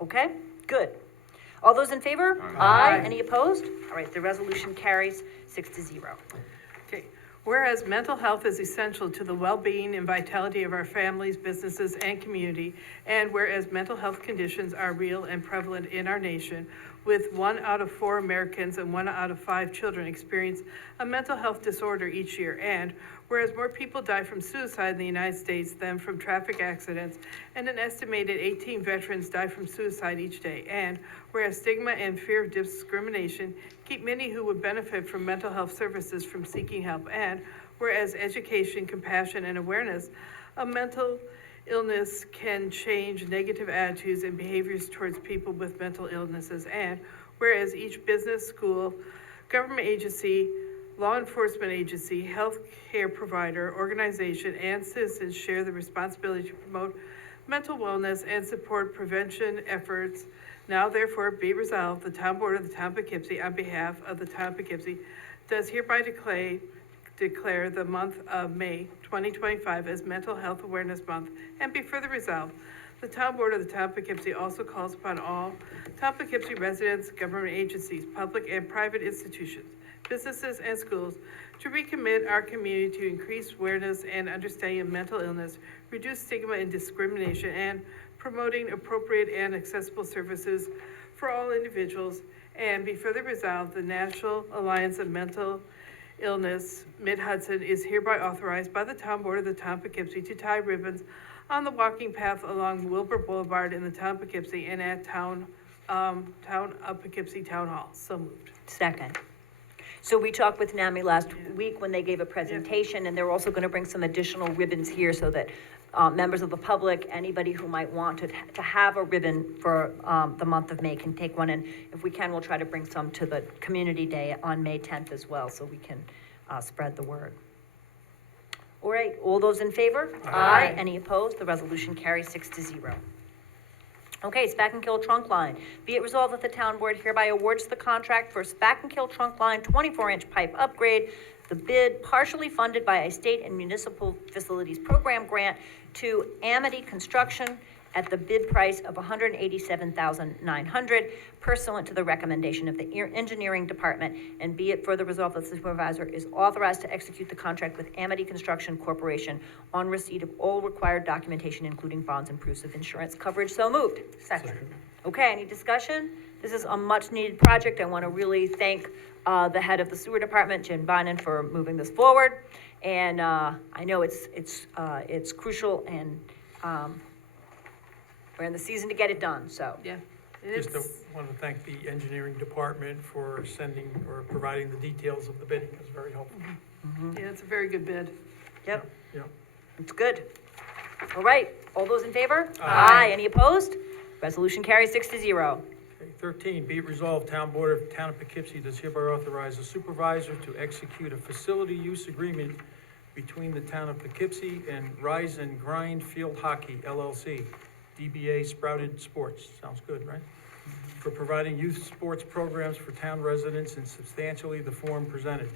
Okay, good. All those in favor? Aye. Any opposed? All right, the resolution carries 6-0. Okay. Whereas mental health is essential to the well-being and vitality of our families, businesses, and community, and whereas mental health conditions are real and prevalent in our nation, with 1 out of 4 Americans and 1 out of 5 children experience a mental health disorder each year, and whereas more people die from suicide in the United States than from traffic accidents, and an estimated 18 veterans die from suicide each day, and whereas stigma and fear of discrimination keep many who would benefit from mental health services from seeking help, and whereas education, compassion, and awareness of mental illness can change negative attitudes and behaviors towards people with mental illnesses, and whereas each business, school, government agency, law enforcement agency, healthcare provider, organization, and citizens share the responsibility to promote mental wellness and support prevention efforts. Now therefore be resolved, the Town Board of the Town of Poughkeepsie, on behalf of the Town of Poughkeepsie, does hereby declare the month of May 2025 as Mental Health Awareness Month, and be further resolved, the Town Board of the Town of Poughkeepsie also calls upon all Town of Poughkeepsie residents, government agencies, public and private institutions, businesses, and schools to recommit our community to increase awareness and understanding of mental illness, reduce stigma and discrimination, and promoting appropriate and accessible services for all individuals. And be further resolved, the National Alliance of Mental Illness, Mid-Hudson, is hereby authorized by the Town Board of the Town of Poughkeepsie to tie ribbons on the walking path along Wilbur Boulevard in the Town of Poughkeepsie and at Town of Poughkeepsie Town Hall. So moved. Second. So we talked with NAMI last week when they gave a presentation, and they're also gonna bring some additional ribbons here so that members of the public, anybody who might want to have a ribbon for the month of May can take one, and if we can, we'll try to bring some to the Community Day on May 10th as well, so we can spread the word. All right, all those in favor? Aye. Any opposed? The resolution carries 6-0. Okay, Spack and Kill Trunk Line. Be it resolved that the town board hereby awards the contract for Spack and Kill Trunk Line 24-inch pipe upgrade, the bid partially funded by a state and municipal facilities program grant to Amity Construction at the bid price of $187,900 pursuant to the recommendation of the engineering department, and be it further resolved that the supervisor is authorized to execute the contract with Amity Construction Corporation on receipt of all required documentation, including bonds and proofs of insurance coverage. So moved. Second. Okay, any discussion? This is a much-needed project. I want to really thank the head of the sewer department, Jim Bynan, for moving this forward. And I know it's crucial, and we're in the season to get it done, so. Yeah. Just want to thank the engineering department for sending or providing the details of the bidding. It was very helpful. Yeah, it's a very good bid. Yep, Yeah. it's good. All right, all those in favor? Aye. Any opposed? Resolution carries 6-0. Okay, 13, be it resolved, Town Board of Town of Poughkeepsie does hereby authorize the supervisor to execute a facility use agreement between the Town of Poughkeepsie and Rise and Grind Field Hockey LLC, DBA Sprouted Sports, sounds good, right? For providing youth sports programs for town residents in substantially the form presented.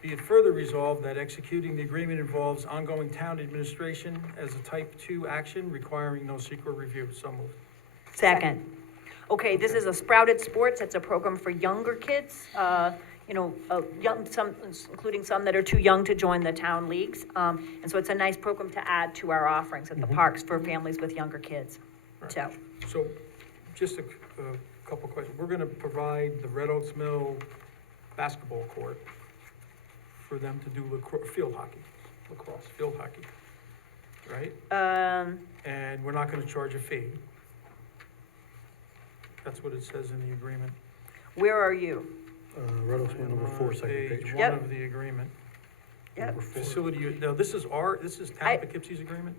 Be it further resolved that executing the agreement involves ongoing town administration as a type 2 action requiring no secret review. So moved. Second. Okay, this is a Sprouted Sports. It's a program for younger kids, including some that are too young to join the town leagues. And so it's a nice program to add to our offerings at the parks for families with younger kids. Right. So, So, just a couple questions. We're gonna provide the Red Oaks Mill basketball court for them to do lacrosse, field hockey, right? And we're not gonna charge a fee. That's what it says in the agreement. where are you? Red Oaks Mill number 4, second page. Page Yep. one of the agreement. Yep. Number 4. Facility, no, this is Town I- of Poughkeepsie's agreement?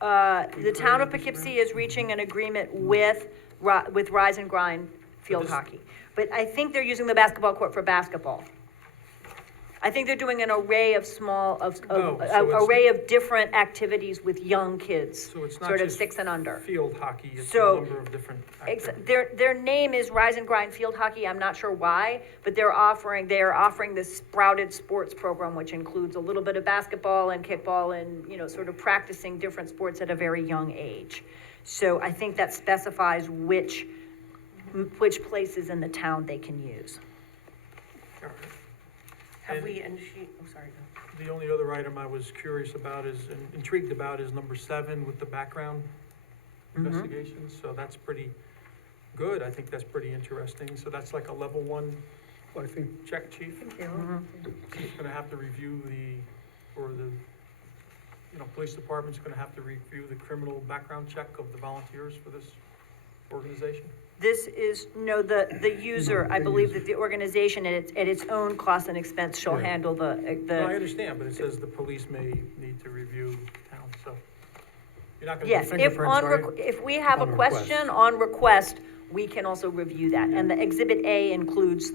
The town of Poughkeepsie is reaching an agreement with Rise and Grind Field this- Hockey. But I think they're using the basketball court for basketball. I think they're doing an array of array of different activities with young kids, So it's not sort of just 6 and under. Field hockey, it's a So, number of different Ex- activities. Their name is Rise and Grind Field Hockey, I'm not sure why, but they are offering this Sprouted Sports program, which includes a little bit of basketball and kickball and, sort of practicing different sports at a very young age. So I think that specifies which places in the town they can use. All right. Have And- we initiated, I'm sorry, go. The only other item I was curious about and intrigued about is number 7 with the background investigations. So that's pretty good. I think that's pretty interesting. So that's like a level 1 Well, I think, check, chief. He's gonna have to review police department's gonna have to review the criminal background check of the volunteers for this organization. This is, the user, I believe that the organization at its own cost and expense shall Yeah. handle No, I the, understand, but it says the police may need to review town, so. You're not gonna do yes, fingerprints, right? if we have a On request. question on request, we can also review that. And the Exhibit A includes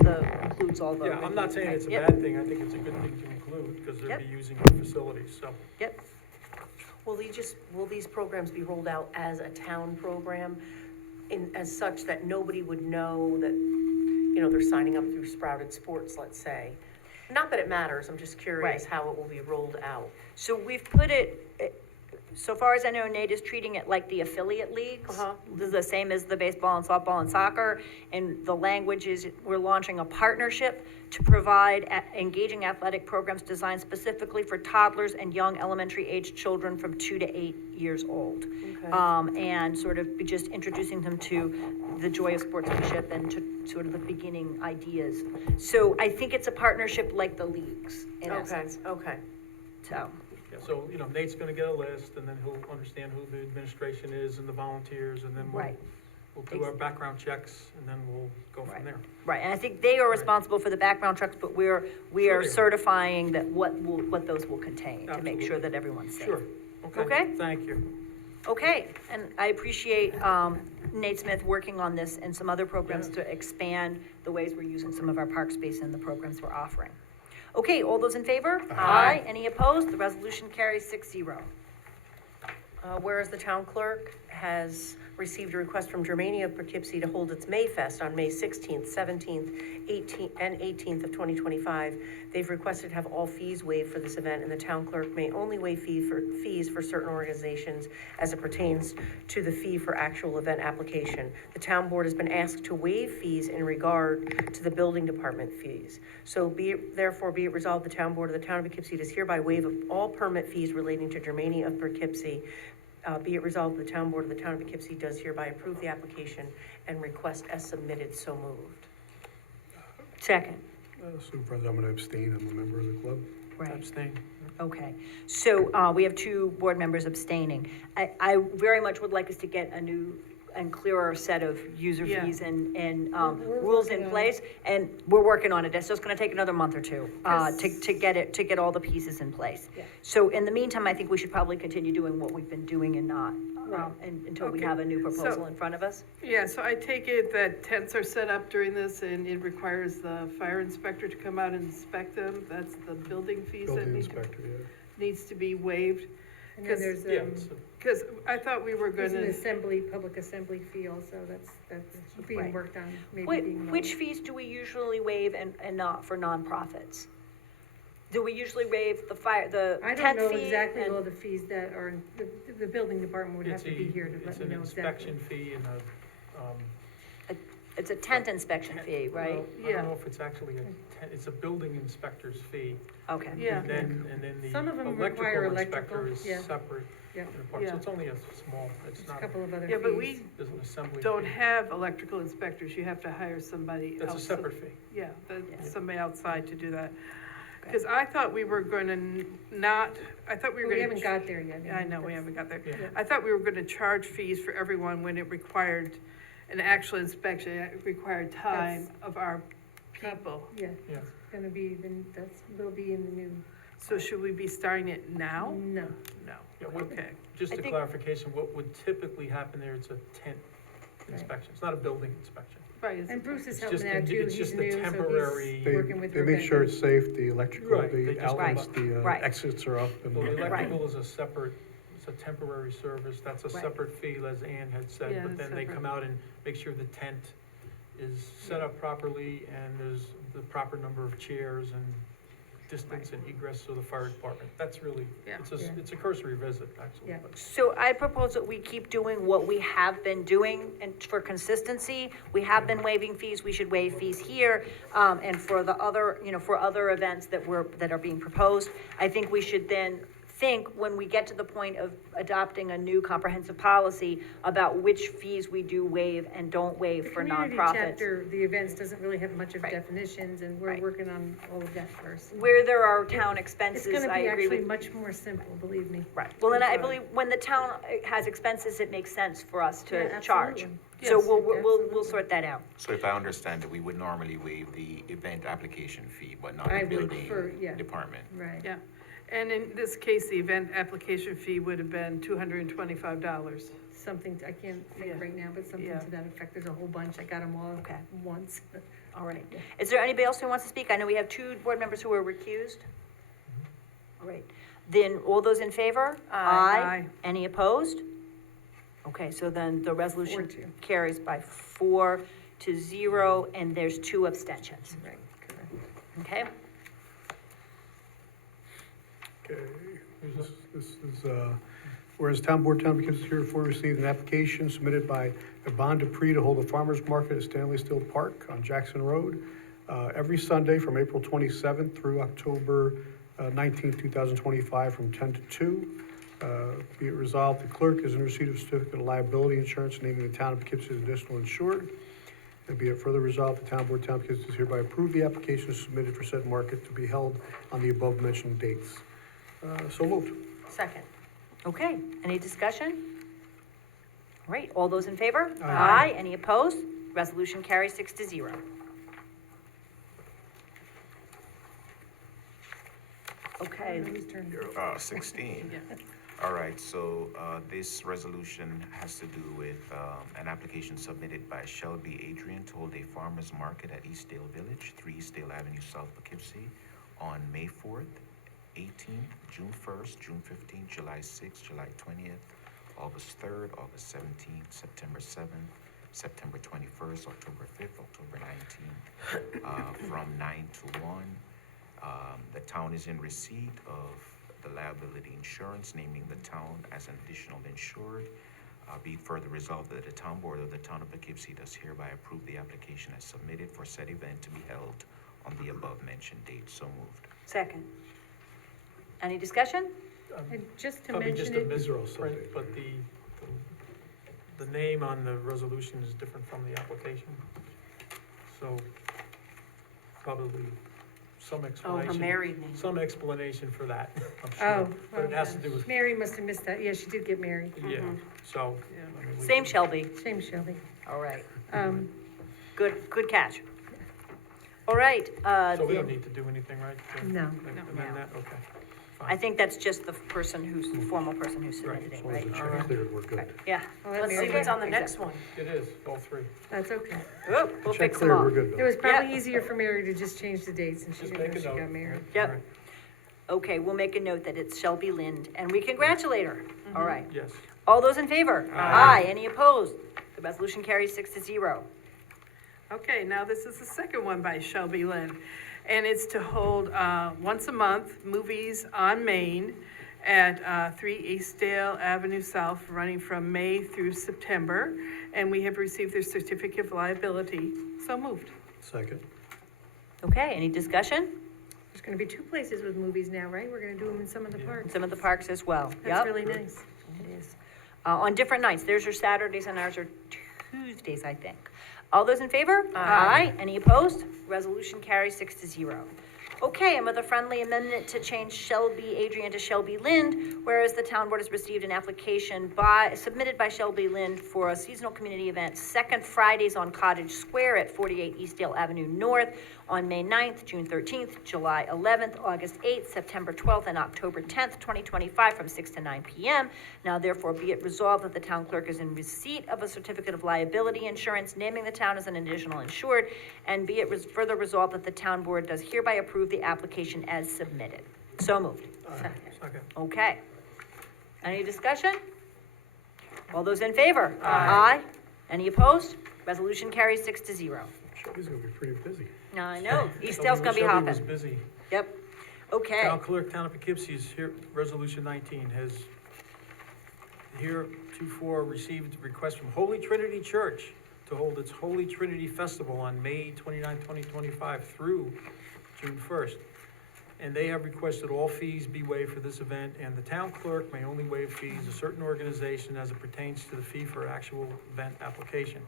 all the. Yeah, I'm not saying it's a Yep. bad thing, I think it's a good thing to include, because they'll Yep. be using our facilities, so. Yep, Will these programs be rolled out as a town program as such that nobody would know that, they're signing up through Sprouted Sports, let's say? Not that it matters, I'm just curious Right. how it will be rolled out. so we've put it, so far as I know, Nate is treating it like the affiliate leagues. Uh-huh. This is the same as the baseball and softball and soccer. And the language is, we're launching a partnership to provide engaging athletic programs designed specifically for toddlers and young elementary-aged children from 2 to 8 years old. And sort of be just introducing them to the joy of sportsmanship and to sort of the beginning ideas. So I think it's a partnership like the leagues, in Okay, essence, okay. Yeah, so. so, Nate's gonna get a list, and then he'll understand who the administration is and the volunteers, and then Right. we'll do our background checks, and then we'll go from Right. there. Right, and I think they are responsible for the background checks, but we Sure are they are. certifying that what those will contain, to make sure Absolutely. that everyone's safe. Sure, Okay. okay, thank you. Okay, and I appreciate, Nate Smith working on this and some other programs Yeah. to expand the ways we're using some of our park space and the programs we're offering. Okay, all those in favor? Aye. Any opposed? The resolution carries 6-0. Whereas the town clerk has received a request from Germania of Poughkeepsie to hold its May Fest on May 16th, 17th, 18th, and 18th of 2025. They've requested to have all fees waived for this event, and the town clerk may only waive fees for certain organizations as it pertains to the fee for actual event application. The town board has been asked to waive fees in regard to the building department fees. So therefore be it resolved, the town board of the town of Poughkeepsie does hereby waive all permit fees relating to Germania of Poughkeepsie. Be it resolved, the town board of the town of Poughkeepsie does hereby approve the application and request as submitted, so moved. Second, Supervisor, I'm going to abstain. I'm a member of the club. right. Abstain. Okay, so, we have 2 board members abstaining. I very much would like us to get a new and clearer set of user Yeah. fees and, We're rules working in on it. place, and we're working on it. It's just gonna take another month or 2, Yes. to get all the pieces in place. Yeah. So in the meantime, I think we should probably continue doing what we've been doing and not, Right. until we Okay, have a new proposal so- in front of us. Yeah, so I take it that tents are set up during this and it requires the fire inspector to come out and inspect them? That's the building fees that Building need to, inspector, yeah. needs to be waived? And then there's, Yeah, so- Because I thought we were there's an gonna, assembly, public assembly fee also, that's being Right. worked on, maybe Which, being. which fees do we usually waive and not for nonprofits? Do we usually waive the I tent don't know fee exactly and- all the fees that are, the building department would have It's to be here to let it's me an know exactly. inspection fee and It's a tent inspection fee, right? I Yeah. don't know if it's actually it's a building inspector's fee. Okay. yeah, And then the Some of them require electrical inspector electrical, is yeah. separate. Yeah. and apart. So Yeah. it's only a small, it's There's a not, couple of other fees. yeah, but we there's an assembly don't fee. have electrical inspectors. You have to hire somebody else. That's a separate fee. Yeah, Yeah. somebody outside to do that. Because I thought we were gonna I thought we were We gonna. haven't got there yet. I know, we haven't got there. Yeah. I thought we were gonna charge fees for everyone when it required an actual inspection, it required time of our people. Yeah, Yeah. it's gonna be, will be in the new, So should we be starting it now? no. No, Yeah, what- okay. Just I a think- clarification, what would typically happen there, it's a tent inspection. It's not a building inspection. Right. it's- And Bruce is It's helping just out a- too, it's he's just a new, so temporary- he's They, working with they Rebecca. make sure it's safe, the electrical, Right, they the just- outlets, the Right. exits are up and. Well, the Right. electrical is a separate, it's a temporary service, that's a Right. separate fee, as Ann had said. Yeah, But it's then they separate. come out and make sure the tent is set up properly and there's the proper number of chairs and distance and egress to the fire department. That's really, Yeah. Yeah. it's a cursory visit, actually. Yeah. but- So I propose that we keep doing what we have been doing, and for consistency, we have been waiving fees, we should waive fees here. And for the other, for other events that are being proposed, I think we should then think, when we get to the point of adopting a new comprehensive policy, about which fees we do waive and don't waive for The community nonprofits. chapter, the events doesn't really have much of Right. definitions, and we're Right. working on all of that first. Where there are town It's expenses, gonna I be agree actually with. much more simple, believe me. Right, well, then I Okay. believe when the town has expenses, it makes sense for us Yeah, to charge. absolutely. So Yes, we'll absolutely. sort that out. So if I understand that we would normally waive the event application fee, but not I the would building yeah. department. Right. Yeah, and in this case, the event application fee would have been $225. Something, I can't Yeah. think right now, but something Yeah. to that effect. There's a whole bunch. I got them all Okay. once. All right. Is there anybody else who wants to speak? I know we have 2 board members who are recused. All right. Then all those in favor? Aye. Any opposed? Okay, so then the resolution 4-2. carries by 4-0, and there's 2 abstentions. Right, correct. Okay? Okay, this is, Whereas Town Board, Town of Poughkeepsie herefore received an application submitted by Yvonne Dupree to hold a farmer's market at Stanley Still Park on Jackson Road every Sunday from April 27th through October 19th, 2025, from 10 to 2. Be it resolved, the clerk is in receipt of certificate of liability insurance naming the Town of Poughkeepsie as additional insured. And be it further resolved, the Town Board, Town of Poughkeepsie does hereby approve the application submitted for said market to be held on the above-mentioned dates. So moved. Second. Okay, any discussion? All right, all those in favor? Aye. Any opposed? Resolution carries 6-0. Okay, Whose turn? 16. Yeah. All right, so this resolution has to do with an application submitted by Shelby Adrian to hold a farmer's market at Eastdale Village, 3 Eastdale Avenue, South Poughkeepsie, on May 4th, 18th, June 1st, June 15th, July 6th, July 20th, August 3rd, August 17th, September 7th, September 21st, October 5th, October 19th, from 9 to 1. The town is in receipt of the liability insurance, naming the town as an additional insured. Be it further resolved that the town board of the town of Poughkeepsie does hereby approve the application as submitted for said event to be held on the above-mentioned date. So moved. second. Any discussion? And just to Probably mention just a it, misprint, but the name on the resolution is different from the application. So probably some Oh, her explanation. married name. Some explanation for that, I'm oh. sure. But it has to do with, Mary must have missed that. Yeah, she did get married. yeah, so. Yeah. I mean, we Same can- Shelby. Shame, Shelby. All right, Um, good catch. All right, So we don't need to do anything, right? to No. Amend that, okay. I think that's just the person who's, the formal person who submitted Right, it, As long as right? the check cleared, we're good. Yeah. I'll let Let's see Mary what's know. on the next one. It is, all three. That's okay. Oh, we'll Check fix them cleared, all. we're good, It Bill. was probably Yeah. easier for Mary to just change the dates and she Just didn't know make a she note. got married. Yep. All right. Okay, we'll make a note that it's Shelby Lind, and we congratulate her. All right. Yes. All those in favor? Aye. Any opposed? The resolution carries 6-0. Okay, now this is the second one by Shelby Lynn. And it's to hold once a month movies on Main at 3 Eastdale Avenue South, running from May through September. And we have received their certificate of liability. So moved. Second. Okay, any discussion? There's gonna be 2 places with movies now, right? We're gonna do them in some of the parks. Some of the parks as well. That's Yep, really nice. it is. On different nights. Theirs are Saturdays and ours are Tuesdays, I think. All those in favor? Aye. Any opposed? Resolution carries 6-0. Okay, and with a friendly amendment to change Shelby Adrian to Shelby Lind, whereas the town board has received an application submitted by Shelby Lind for a seasonal community event, second Fridays on Cottage Square at 48 Eastdale Avenue North on May 9th, June 13th, July 11th, August 8th, September 12th, and October 10th, 2025, from 6 to 9 p.m. Now therefore be it resolved that the town clerk is in receipt of a certificate of liability insurance naming the town as an additional insured, and be it further resolved that the town board does hereby approve the application as submitted. So moved. Second. Okay. Any discussion? All those in favor? Aye. Any opposed? Resolution carries 6-0. Shelby's gonna be pretty busy. I know, Eastdale's gonna be Shelby was hopping. busy. Yep. Okay. Town clerk, Town of Poughkeepsie is here, Resolution 19 has heretofore received request from Holy Trinity Church to hold its Holy Trinity Festival on May 29, 2025 through June 1st. And they have requested all fees be waived for this event, and the town clerk may only waive fees a certain organization as it pertains to the fee for actual event application.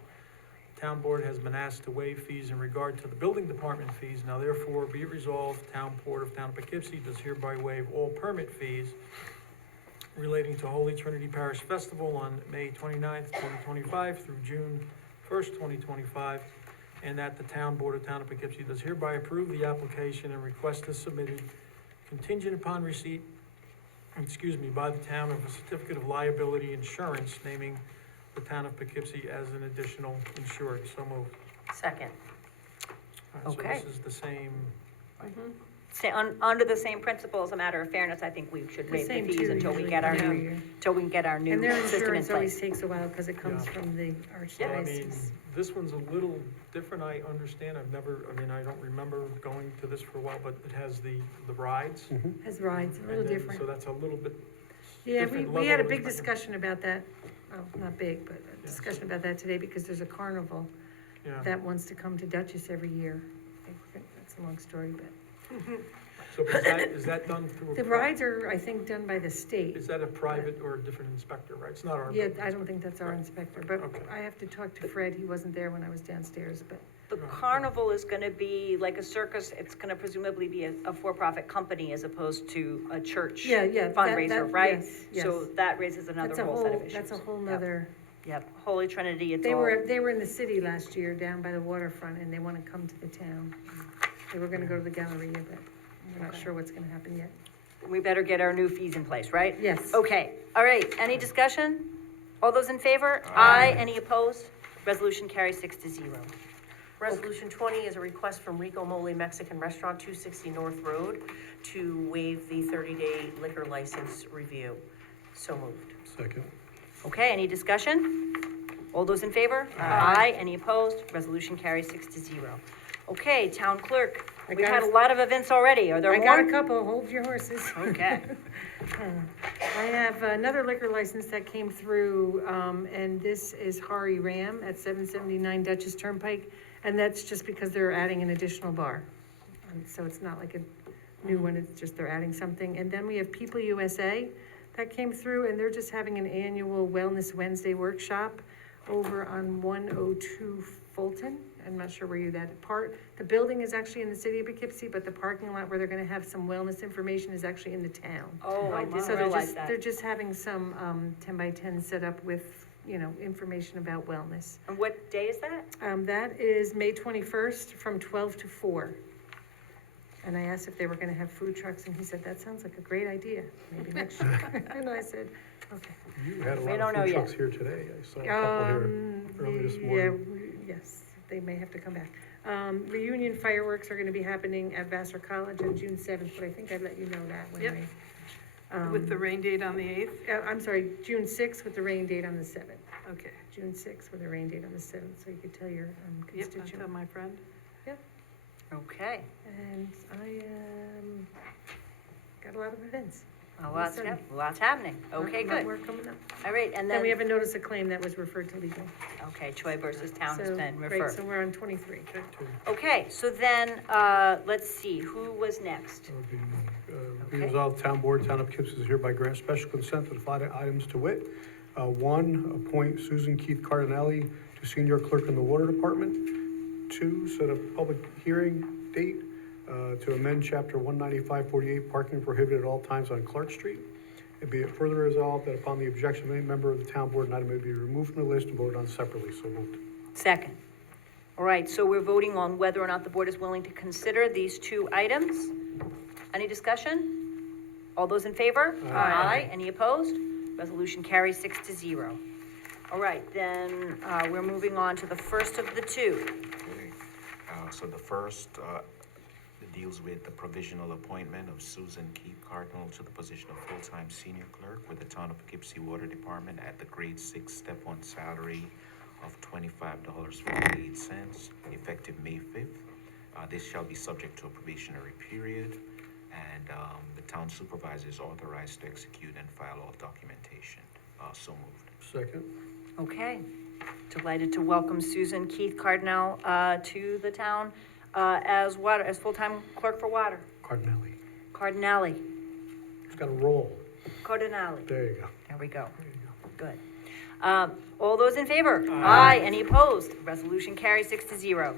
Town board has been asked to waive fees in regard to the building department fees. Now therefore be it resolved, Town Board of Town of Poughkeepsie does hereby waive all permit fees relating to Holy Trinity Parish Festival on May 29th, 2025 through June 1st, 2025, and that the Town Board of Town of Poughkeepsie does hereby approve the application and request is submitted contingent upon receipt, by the town of a certificate of liability insurance naming the town of Poughkeepsie as an additional insured. So moved. Second. All right, Okay. So this is the same, Under the same principle, as a matter of fairness, I think we should The waive the same fees two until we usually get our come new, every year. until we can get our new And their system in insurance always place. takes a while because it comes Yeah. from the so I mean, archdiocese. this one's a little different, I understand, I don't remember going to this for a while, but it has the rides. Has rides, a little And then- different. So that's a little bit Yeah, different we had a level of big inspection. discussion about that, well, not big, but a discussion about that today, because there's a carnival Yeah. that wants to come to Dutchess every year. I think that's a long story, but So is that done through? a the pri- rides are, I think, done by the state. Is that a private or a different inspector, right? It's not our. Yeah, I don't think that's our inspector, but Okay. I have to talk to Fred, he wasn't there when I was downstairs, but, The carnival is gonna be like a circus, it's gonna presumably be a for-profit company as opposed to a church yeah, yeah. fundraiser, right? Yes, So yes. that raises another That's a whole set of whole, issues. that's a whole Yep, nother, Yep, Holy Trinity, it's they all, were in the city last year, down by the waterfront, and they wanna come to the town. They were gonna go to the Galleria, but we're not Okay. sure what's gonna happen yet. we better get our new fees in place, right? Yes. Okay, all right, any discussion? All those in favor? Aye. Any opposed? Resolution carries 6-0. Resolution 20 is a request from Rico Mole Mexican Restaurant, 260 North Road, to waive the 30-day liquor license review. So moved. Second. Okay, any discussion? All those in favor? Aye. Any opposed? Resolution carries 6-0. Okay, town clerk, I we've got had a a- lot of events already, are there I more? got a couple, hold your horses. Okay, I have another liquor license that came through, and this is Hari Ram at 779 Dutchess Turnpike, and that's just because they're adding an additional bar. So it's not like a new one, it's just they're adding something. And then we have People USA that came through, and they're just having an annual Wellness Wednesday workshop over on 102 Fulton. I'm not sure where you're at. The building is actually in the city of Poughkeepsie, but the parking lot where they're gonna have some wellness information is actually in the town. oh, I didn't So they're realize just, that. they're just having some, 10x10 set up with, information about wellness. And what day is that? That is May 21st from 12 to 4. And I asked if they were gonna have food trucks, and he said, that sounds like a great idea, maybe next year. And I said, okay. You had a We lot don't of know food yet. trucks here today. I saw a couple here early this Yeah, morning. yes, they may have to come back. Reunion fireworks are gonna be happening at Vassar College on June 7th, but I think I'd let you know that when Yep. With the rain date on the 8th? I'm sorry, June 6th with the rain date on the 7th. Okay. June 6th with a rain date on the 7th, so you could tell your Yep, I'll tell constituent. my friend. Okay, And I, got a lot of events. lots, Awesome. yep, lots happening. Okay, A lot good. more coming up. All right, and Then we then, have a notice of claim that was referred to legal. okay, Choi versus Town has So, been great, referred. so we're on 23. Okay, so then, let's see, who was next? That would be me. Be Okay. resolved, Town Board, Town of Poughkeepsie is hereby grant special consent to the following items to wit. One, appoint Susan Keith Cardinelli to senior clerk in the Water Department. Two, set a public hearing date to amend chapter 19548, parking prohibited at all times on Clark Street. And be it further resolved that upon the objection of any member of the town board, an item may be removed from the list and voted on separately. So moved. Second. All right, so we're voting on whether or not the board is willing to consider these two items. Any discussion? All those in favor? Aye. Any opposed? Resolution carries 6-0. All right, then, we're moving on to the first of the two. Okay. So the first deals with the provisional appointment of Susan Keith Cardinal to the position of full-time senior clerk with the Town of Poughkeepsie Water Department at the grade 6, step 1 salary of $25.48, effective May 5th. This shall be subject to a probationary period, and the town supervisor is authorized to execute and file all documentation. So moved. Second. Okay. Delighted to welcome Susan Keith Cardinal to the town as full-time clerk for water. Cardinelli. Cardinelli. It's got a roll. Cardinelli. There you go. There we go. Good. All those in favor? Aye. Any opposed? Resolution carries 6-0.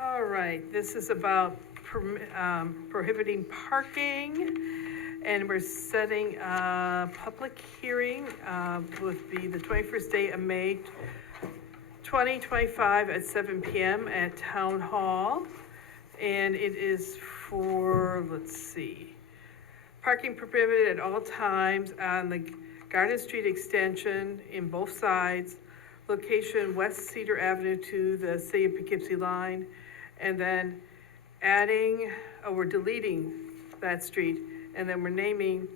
All right, this is about prohibiting parking, and we're setting a public hearing, would be the 21st day of May, 2025 at 7 PM at Town Hall. And it is for, let's see, parking prohibited at all times on the Garden Street extension in both sides, location West Cedar Avenue to the City of Poughkeepsie line, and then we're deleting that street, and then we're naming,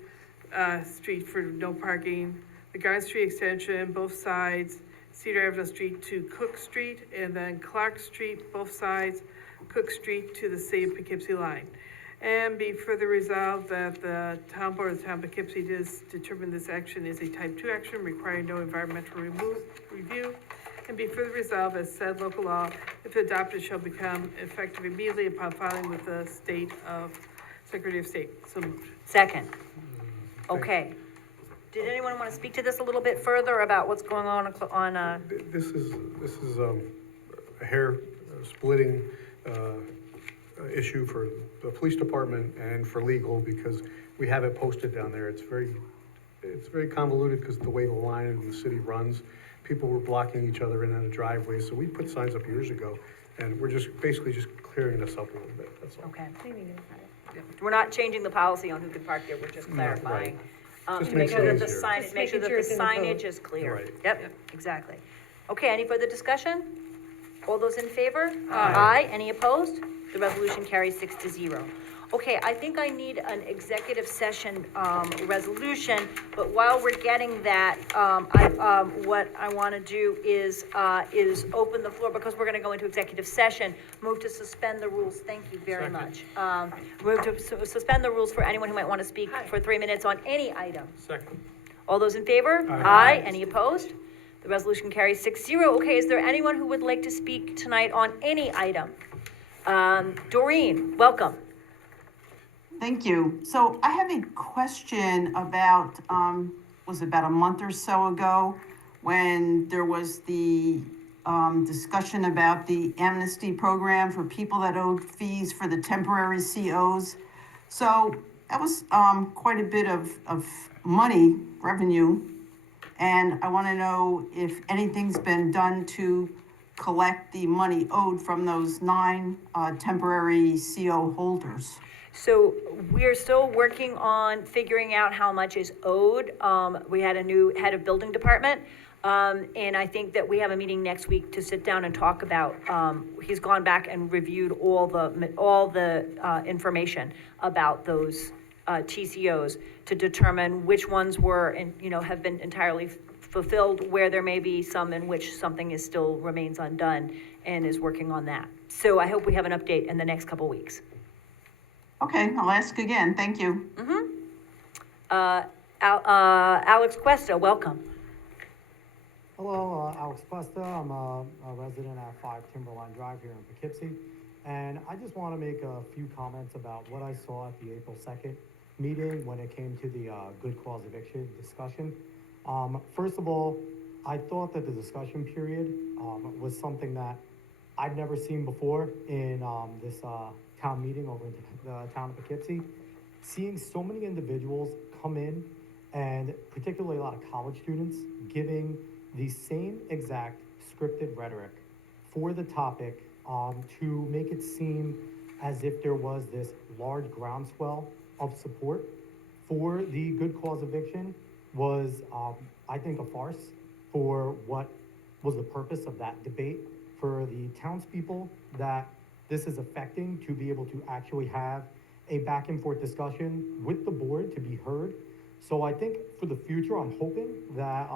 street for no parking, the Garden Street extension, both sides, Cedar Avenue Street to Cook Street, and then Clark Street, both sides, Cook Street to the City of Poughkeepsie line. And be further resolved that the Town Board of the Town of Poughkeepsie does determine this action is a type 2 action requiring no environmental review. And be further resolved as said local law, if adopted, shall become effective immediately upon filing with the Secretary of State. So moved. Second. Okay. Did anyone want to speak to this a little bit further about what's going on, This is a hair splitting issue for the police department and for legal, because we have it posted down there. It's very convoluted because of the way the line in the city runs. People were blocking each other in and out of driveways, so we put signs up years ago, and we're just basically just clearing this up a little bit, that's all. okay. We're not changing the policy on who can park there, we're just No, clarifying. Just To make makes sure it that the easier. sign, Just make sure that making sure the it's in the signage code. is clear. Right. Yep, exactly. Okay, any further discussion? All those in favor? Aye. Any opposed? The resolution carries 6-0. Okay, I think I need an executive session, resolution, but while we're getting that, what I want to do is open the floor, because we're going to go into executive session, move to suspend the rules, thank you very much. Move to suspend the rules for anyone who might want to speak for 3 minutes on any item. Second. All those in favor? Aye. Any opposed? The resolution carries 6-0. Okay, is there anyone who would like to speak tonight on any item? Doreen, welcome. Thank you. So I have a question about, was it about a month or so ago, when there was the discussion about the amnesty program for people that owed fees for the temporary COs. So that was quite a bit of money, revenue, and I want to know if anything's been done to collect the money owed from those 9 temporary CO holders. So we're still working on figuring out how much is owed. We had a new head of building department. And I think that we have a meeting next week to sit down and talk about, he's gone back and reviewed all the information about those TCOs to determine which ones were, and, have been entirely fulfilled, where there may be some in which something is still remains undone, and is working on that. So I hope we have an update in the next couple weeks. Okay, I'll ask again. Thank you. Alex Cuesta, welcome. Hello, Alex Cuesta. I'm a resident at 5 Timberline Drive here in Poughkeepsie. And I just want to make a few comments about what I saw at the April 2nd meeting when it came to the good cause eviction discussion. First of all, I thought that the discussion period was something that I'd never seen before in this town meeting over in the town of Poughkeepsie. Seeing so many individuals come in, and particularly a lot of college students, giving the same exact scripted rhetoric for the topic to make it seem as if there was this large groundswell of support for the good cause eviction was, I think, a farce for what was the purpose of that debate, for the townspeople that this is affecting to be able to actually have a back and forth discussion with the board to be heard. So I think for the future, I'm hoping that,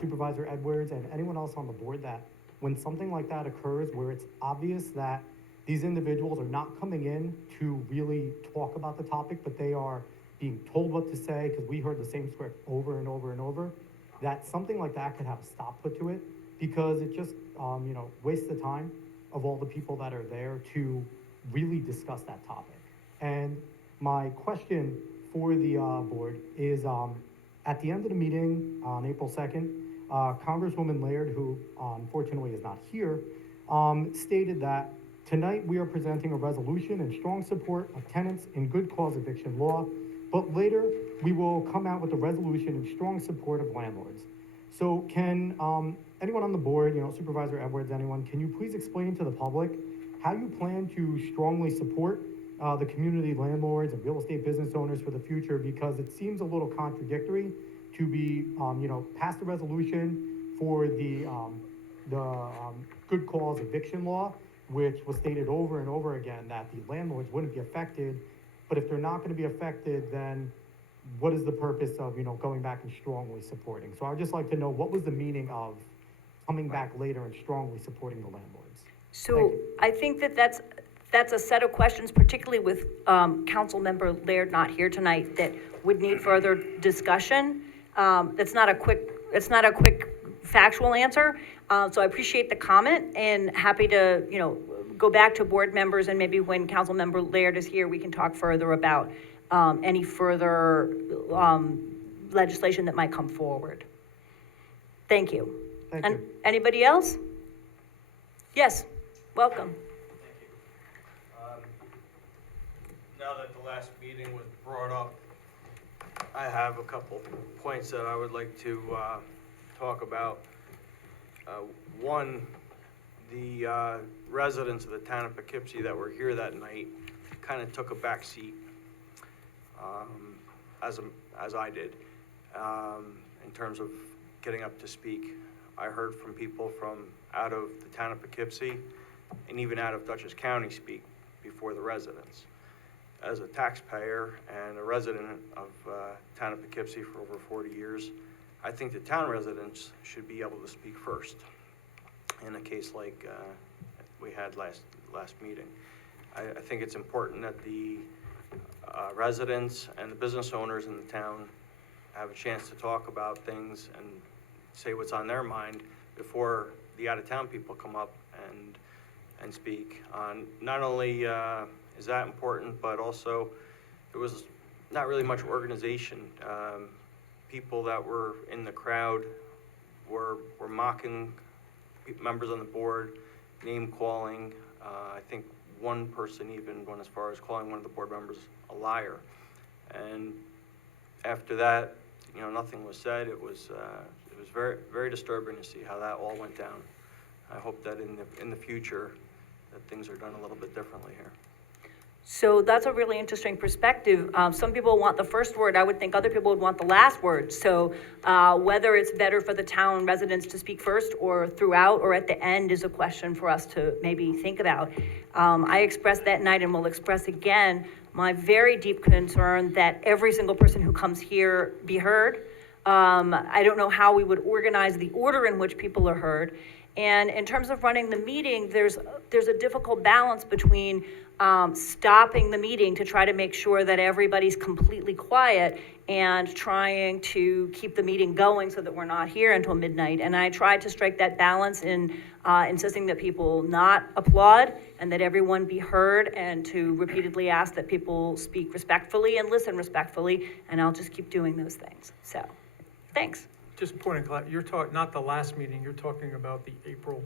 Supervisor Edwards and anyone else on the board, that when something like that occurs, where it's obvious that these individuals are not coming in to really talk about the topic, but they are being told what to say, because we heard the same script over and over and over, that something like that could have a stop put to it, because it just, wastes the time of all the people that are there to really discuss that topic. And my question for the board is, at the end of the meeting on April 2nd, Congresswoman Laird, who unfortunately is not here, stated that tonight we are presenting a resolution in strong support of tenants in good cause eviction law, but later we will come out with a resolution in strong support of landlords. So can anyone on the board, Supervisor Edwards, anyone, can you please explain to the public how you plan to strongly support the community landlords and real estate business owners for the future? Because it seems a little contradictory to be, pass the resolution for the good cause eviction law, which was stated over and over again that the landlords wouldn't be affected. But if they're not going to be affected, then what is the purpose of, going back and strongly supporting? So I'd just like to know, what was the meaning of coming back later and strongly supporting the landlords? So I think that's, that's a set of questions, particularly with Councilmember Laird not here tonight, that would need further discussion. It's not a quick factual answer. So I appreciate the comment and happy to, go back to board members, and maybe when Councilmember Laird is here, we can talk further about any further legislation that might come forward. Thank you. Thank And you. anybody else? Yes, welcome. Now that the last meeting was brought up, I have a couple points that I would like to talk about. One, the residents of the town of Poughkeepsie that were here that night kind of took a back seat, as I did, in terms of getting up to speak. I heard from people from out of the town of Poughkeepsie and even out of Dutchess County speak before the residents. As a taxpayer and a resident of town of Poughkeepsie for over 40 years, I think the town residents should be able to speak first in a case like we had last meeting. I think it's important that the residents and the business owners in the town have a chance to talk about things and say what's on their mind before the out-of-town people come up and speak. Not only is that important, but also there was not really much organization. People that were in the crowd were mocking members on the board, name calling. I think one person even went as far as calling one of the board members a liar. And after that, nothing was said. It was very, very disturbing to see how that all went down. I hope that in the future that things are done a little bit differently here. So that's a really interesting perspective. Some people want the first word. I would think other people would want the last word. So whether it's better for the town residents to speak first or throughout or at the end is a question for us to maybe think about. I expressed that night and will express again my very deep concern that every single person who comes here be heard. I don't know how we would organize the order in which people are heard. And in terms of running the meeting, there's a difficult balance between stopping the meeting to try to make sure that everybody's completely quiet and trying to keep the meeting going so that we're not here until midnight. And I tried to strike that balance in insisting that people not applaud and that everyone be heard, and to repeatedly ask that people speak respectfully and listen respectfully, and I'll just keep doing those things. So, thanks. Just pointing, you're talking, not the last meeting, you're talking about the April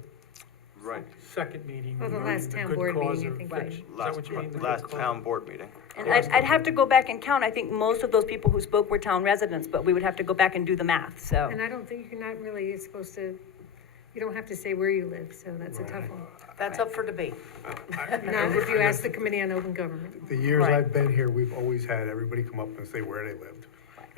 Right. 2nd meeting. Well, the regarding last the town good board cause meeting, I of think, fiction. right. Is that what you mean? the good Last cause? town board meeting. And I'd have to go back and count. I think most of those people who spoke were town residents, but we would have to go back and do the math, so. And I don't think you're not really supposed to, you don't have to say where you live, so that's a tough one. That's up for debate. Not if you ask the Committee on Open Government. The years Right. I've been here, we've always had everybody come up and say where they lived.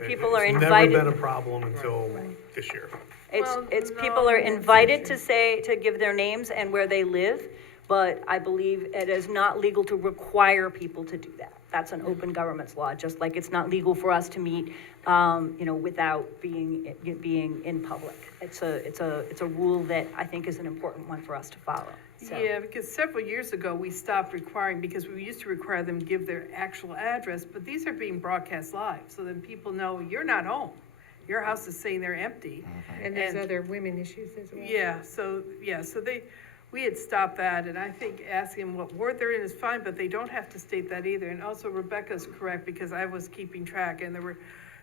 People are It's invited- never been a problem until this year. It's Well, people no, are that's invited true. to give their names and where they live, but I believe it is not legal to require people to do that. That's an open government's law, just like it's not legal for us to meet, without being in public. It's a rule that I think is an important one for us to follow, so. Yeah, because several years ago, we stopped requiring, because we used to require them to give their actual address, but these are being broadcast live, so then people know you're not home. Your house is sitting there empty. And there's And- other women issues as well. We had stopped that, and I think asking what ward they're in is fine, but they don't have to state that either. And also Rebecca's correct, because I was keeping track, and there were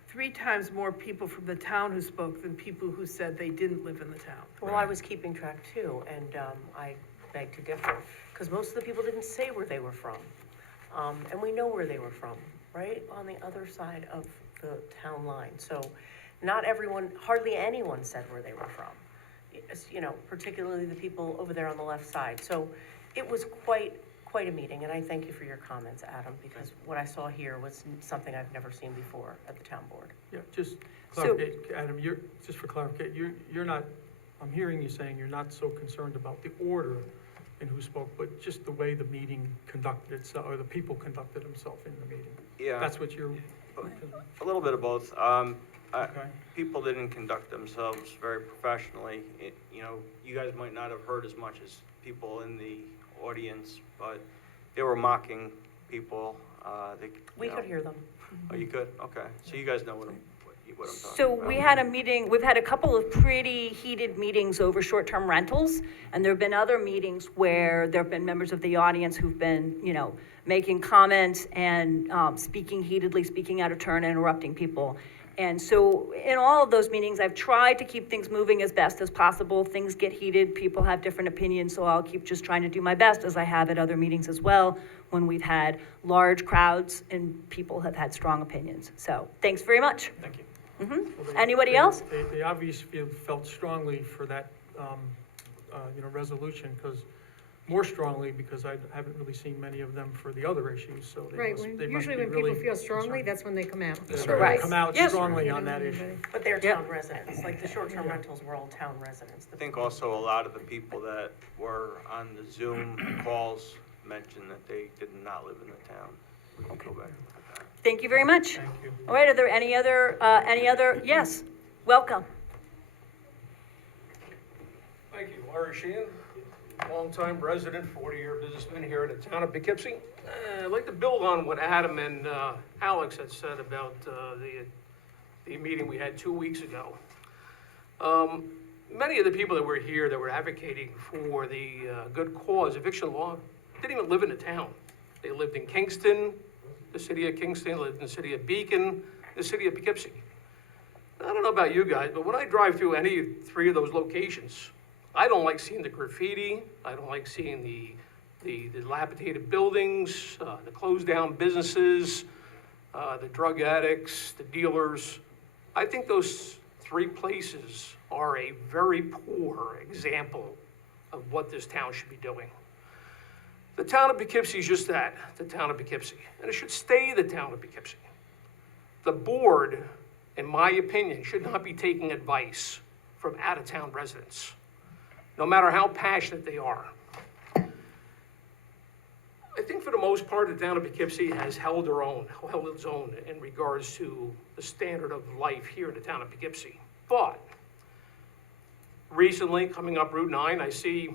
3 times more people from the town who spoke than people who said they didn't live in the town. Well, I was keeping track too, and I beg to differ, because most of the people didn't say where they were from. And we know where they were from, right on the other side of the town line. So not everyone, hardly anyone said where they were from, particularly the people over there on the left side. So it was quite a meeting, and I thank you for your comments, Adam, because what I saw here was something I've never seen before at the town board. Yeah, just So- clarificate, Adam, just for clarification, you're not, I'm hearing you saying you're not so concerned about the order and who spoke, but just the way the meeting conducted itself, or the people conducted themselves in the meeting. Yeah. That's what you're, A little bit of both. okay, People didn't conduct themselves very professionally. You guys might not have heard as much as people in the audience, but they were mocking people, We could hear them. Oh, you could? Okay. So you guys know what I'm talking So about. we had a meeting, we've had a couple of pretty heated meetings over short-term rentals, and there've been other meetings where there've been members of the audience who've been, making comments and speaking heatedly, speaking out of turn, interrupting people. And so in all of those meetings, I've tried to keep things moving as best as possible. Things get heated, people have different opinions, so I'll keep just trying to do my best, as I have at other meetings as well, when we've had large crowds and people have had strong opinions. So, thanks very much. Thank you. Mhm. Well, Anybody else? They obviously felt strongly for that, resolution, more strongly, because I haven't really seen many of them for the other issues, so Right, usually when people feel strongly, that's when they come out. That's They're right. gonna come out Yes. strongly on that issue. But they're Yep. town residents, like the short-term rentals were all town residents. I think also a lot of the people that were on the Zoom calls mentioned that they did not live in the town. We can go back and look at that. Thank you very much. Thank you. All right, are there any other, yes, welcome. Thank you, Larry Sheehan, longtime resident, 40-year businessman here in the town of Poughkeepsie. I'd like to build on what Adam and Alex had said about the meeting we had 2 weeks ago. Many of the people that were here that were advocating for the good cause eviction law didn't even live in the town. They lived in Kingston, the city of Kingston, lived in the city of Beacon, the city of Poughkeepsie. I don't know about you guys, but when I drive through any three of those locations, I don't like seeing the graffiti, I don't like seeing the dilapidated buildings, the closed down businesses, the drug addicts, the dealers. I think those three places are a very poor example of what this town should be doing. The town of Poughkeepsie is just that, the town of Poughkeepsie, and it should stay the town of Poughkeepsie. The board, in my opinion, should not be taking advice from out-of-town residents, no matter how passionate they are. I think for the most part, the town of Poughkeepsie has held its own in regards to the standard of life here in the town of Poughkeepsie. But recently, coming up Route 9, I see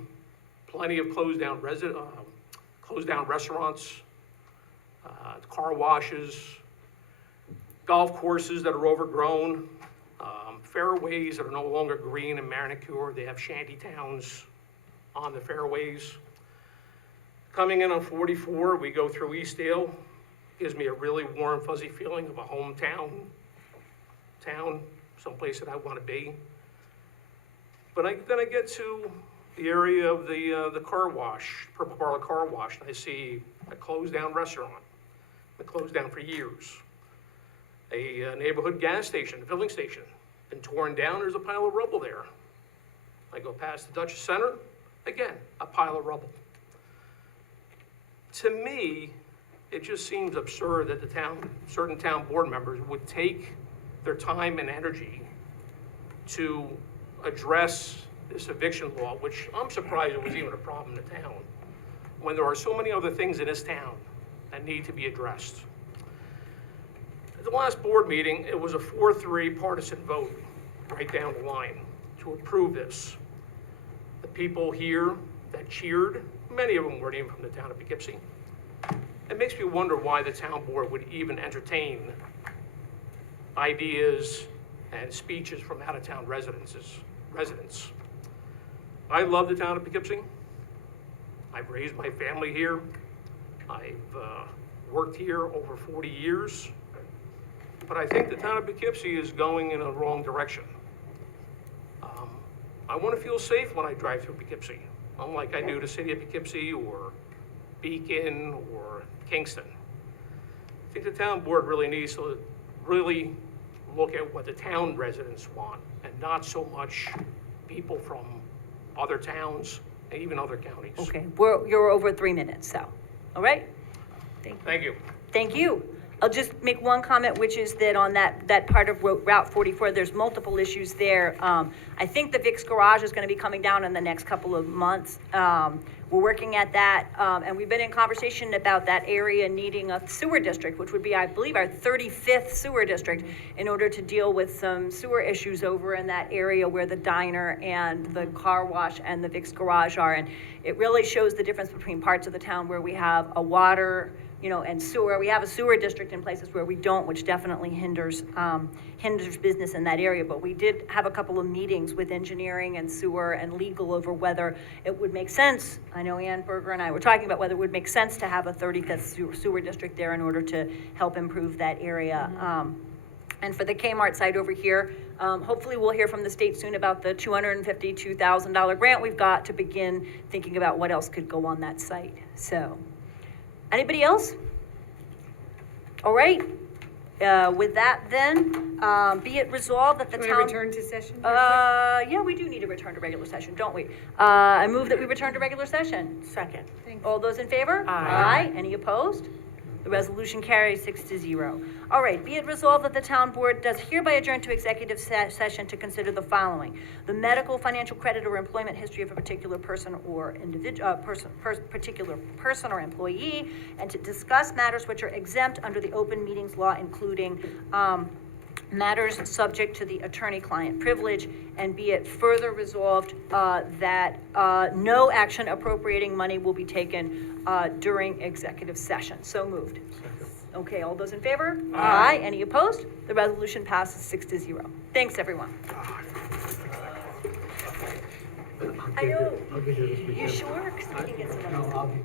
plenty of closed down restaurants, car washes, golf courses that are overgrown, fairways that are no longer green and manicured. They have shanty towns on the fairways. Coming in on 44, we go through Eastdale. Gives me a really warm, fuzzy feeling of a hometown town, someplace that I want to be. But then I get to the area of the car wash, Purple Barrel Car Wash, and I see a closed down restaurant, been closed down for years. A neighborhood gas station, a filling station, been torn down, there's a pile of rubble there. I go past the Dutchess Center, again, a pile of rubble. To me, it just seems absurd that certain town board members would take their time and energy to address this eviction law, which I'm surprised it was even a problem in the town, when there are so many other things in this town that need to be addressed. At the last board meeting, it was a 4-3 partisan vote, right down the line, to approve this. The people here that cheered, many of them weren't even from the town of Poughkeepsie. It makes me wonder why the town board would even entertain ideas and speeches from out-of-town residents. I love the town of Poughkeepsie. I've raised my family here. I've worked here over 40 years. But I think the town of Poughkeepsie is going in a wrong direction. I want to feel safe when I drive through Poughkeepsie, unlike I do the city of Poughkeepsie or Beacon or Kingston. I think the town board really needs to really look at what the town residents want and not so much people from other towns and even other counties. Okay, you're over 3 minutes, so, all right? Thank you. Thank you. I'll just make one comment, which is that on that part of Route 44, there's multiple issues there. I think the Vic's Garage is gonna be coming down in the next couple of months. We're working at that, and we've been in conversation about that area needing a sewer district, which would be, I believe, our 35th sewer district, in order to deal with some sewer issues over in that area where the diner and the car wash and the Vic's Garage are. And it really shows the difference between parts of the town where we have a water, and sewer. We have a sewer district in places where we don't, which definitely hinders business in that area. But we did have a couple of meetings with engineering and sewer and legal over whether it would make sense. I know Ann Berger and I were talking about whether it would make sense to have a 35th sewer district there in order to help improve that area. And for the Kmart site over here, hopefully we'll hear from the state soon about the $252,000 grant we've got to begin thinking about what else could go on that site. So. Anybody else? All right, with that then, be it resolved that the Can we town. return to session? Yeah, we do need to return to regular session, don't we? I move that we return to regular session. Second. All those in favor? Aye. Any opposed? The resolution carries 6-0. All right, be it resolved that the town board does hereby adjourn to executive session to consider the following: the medical, financial, credit, or employment history of a particular person or particular person or employee, and to discuss matters which are exempt under the open meetings law, including matters subject to the attorney-client privilege, and be it further resolved that no action appropriating money will be taken during executive session. So moved. Okay, all those in favor? Aye. Any opposed? The resolution passes 6-0. Thanks, everyone. I know. I'll be here this weekend. You sure? 'Cause we can get some. No, I'll be.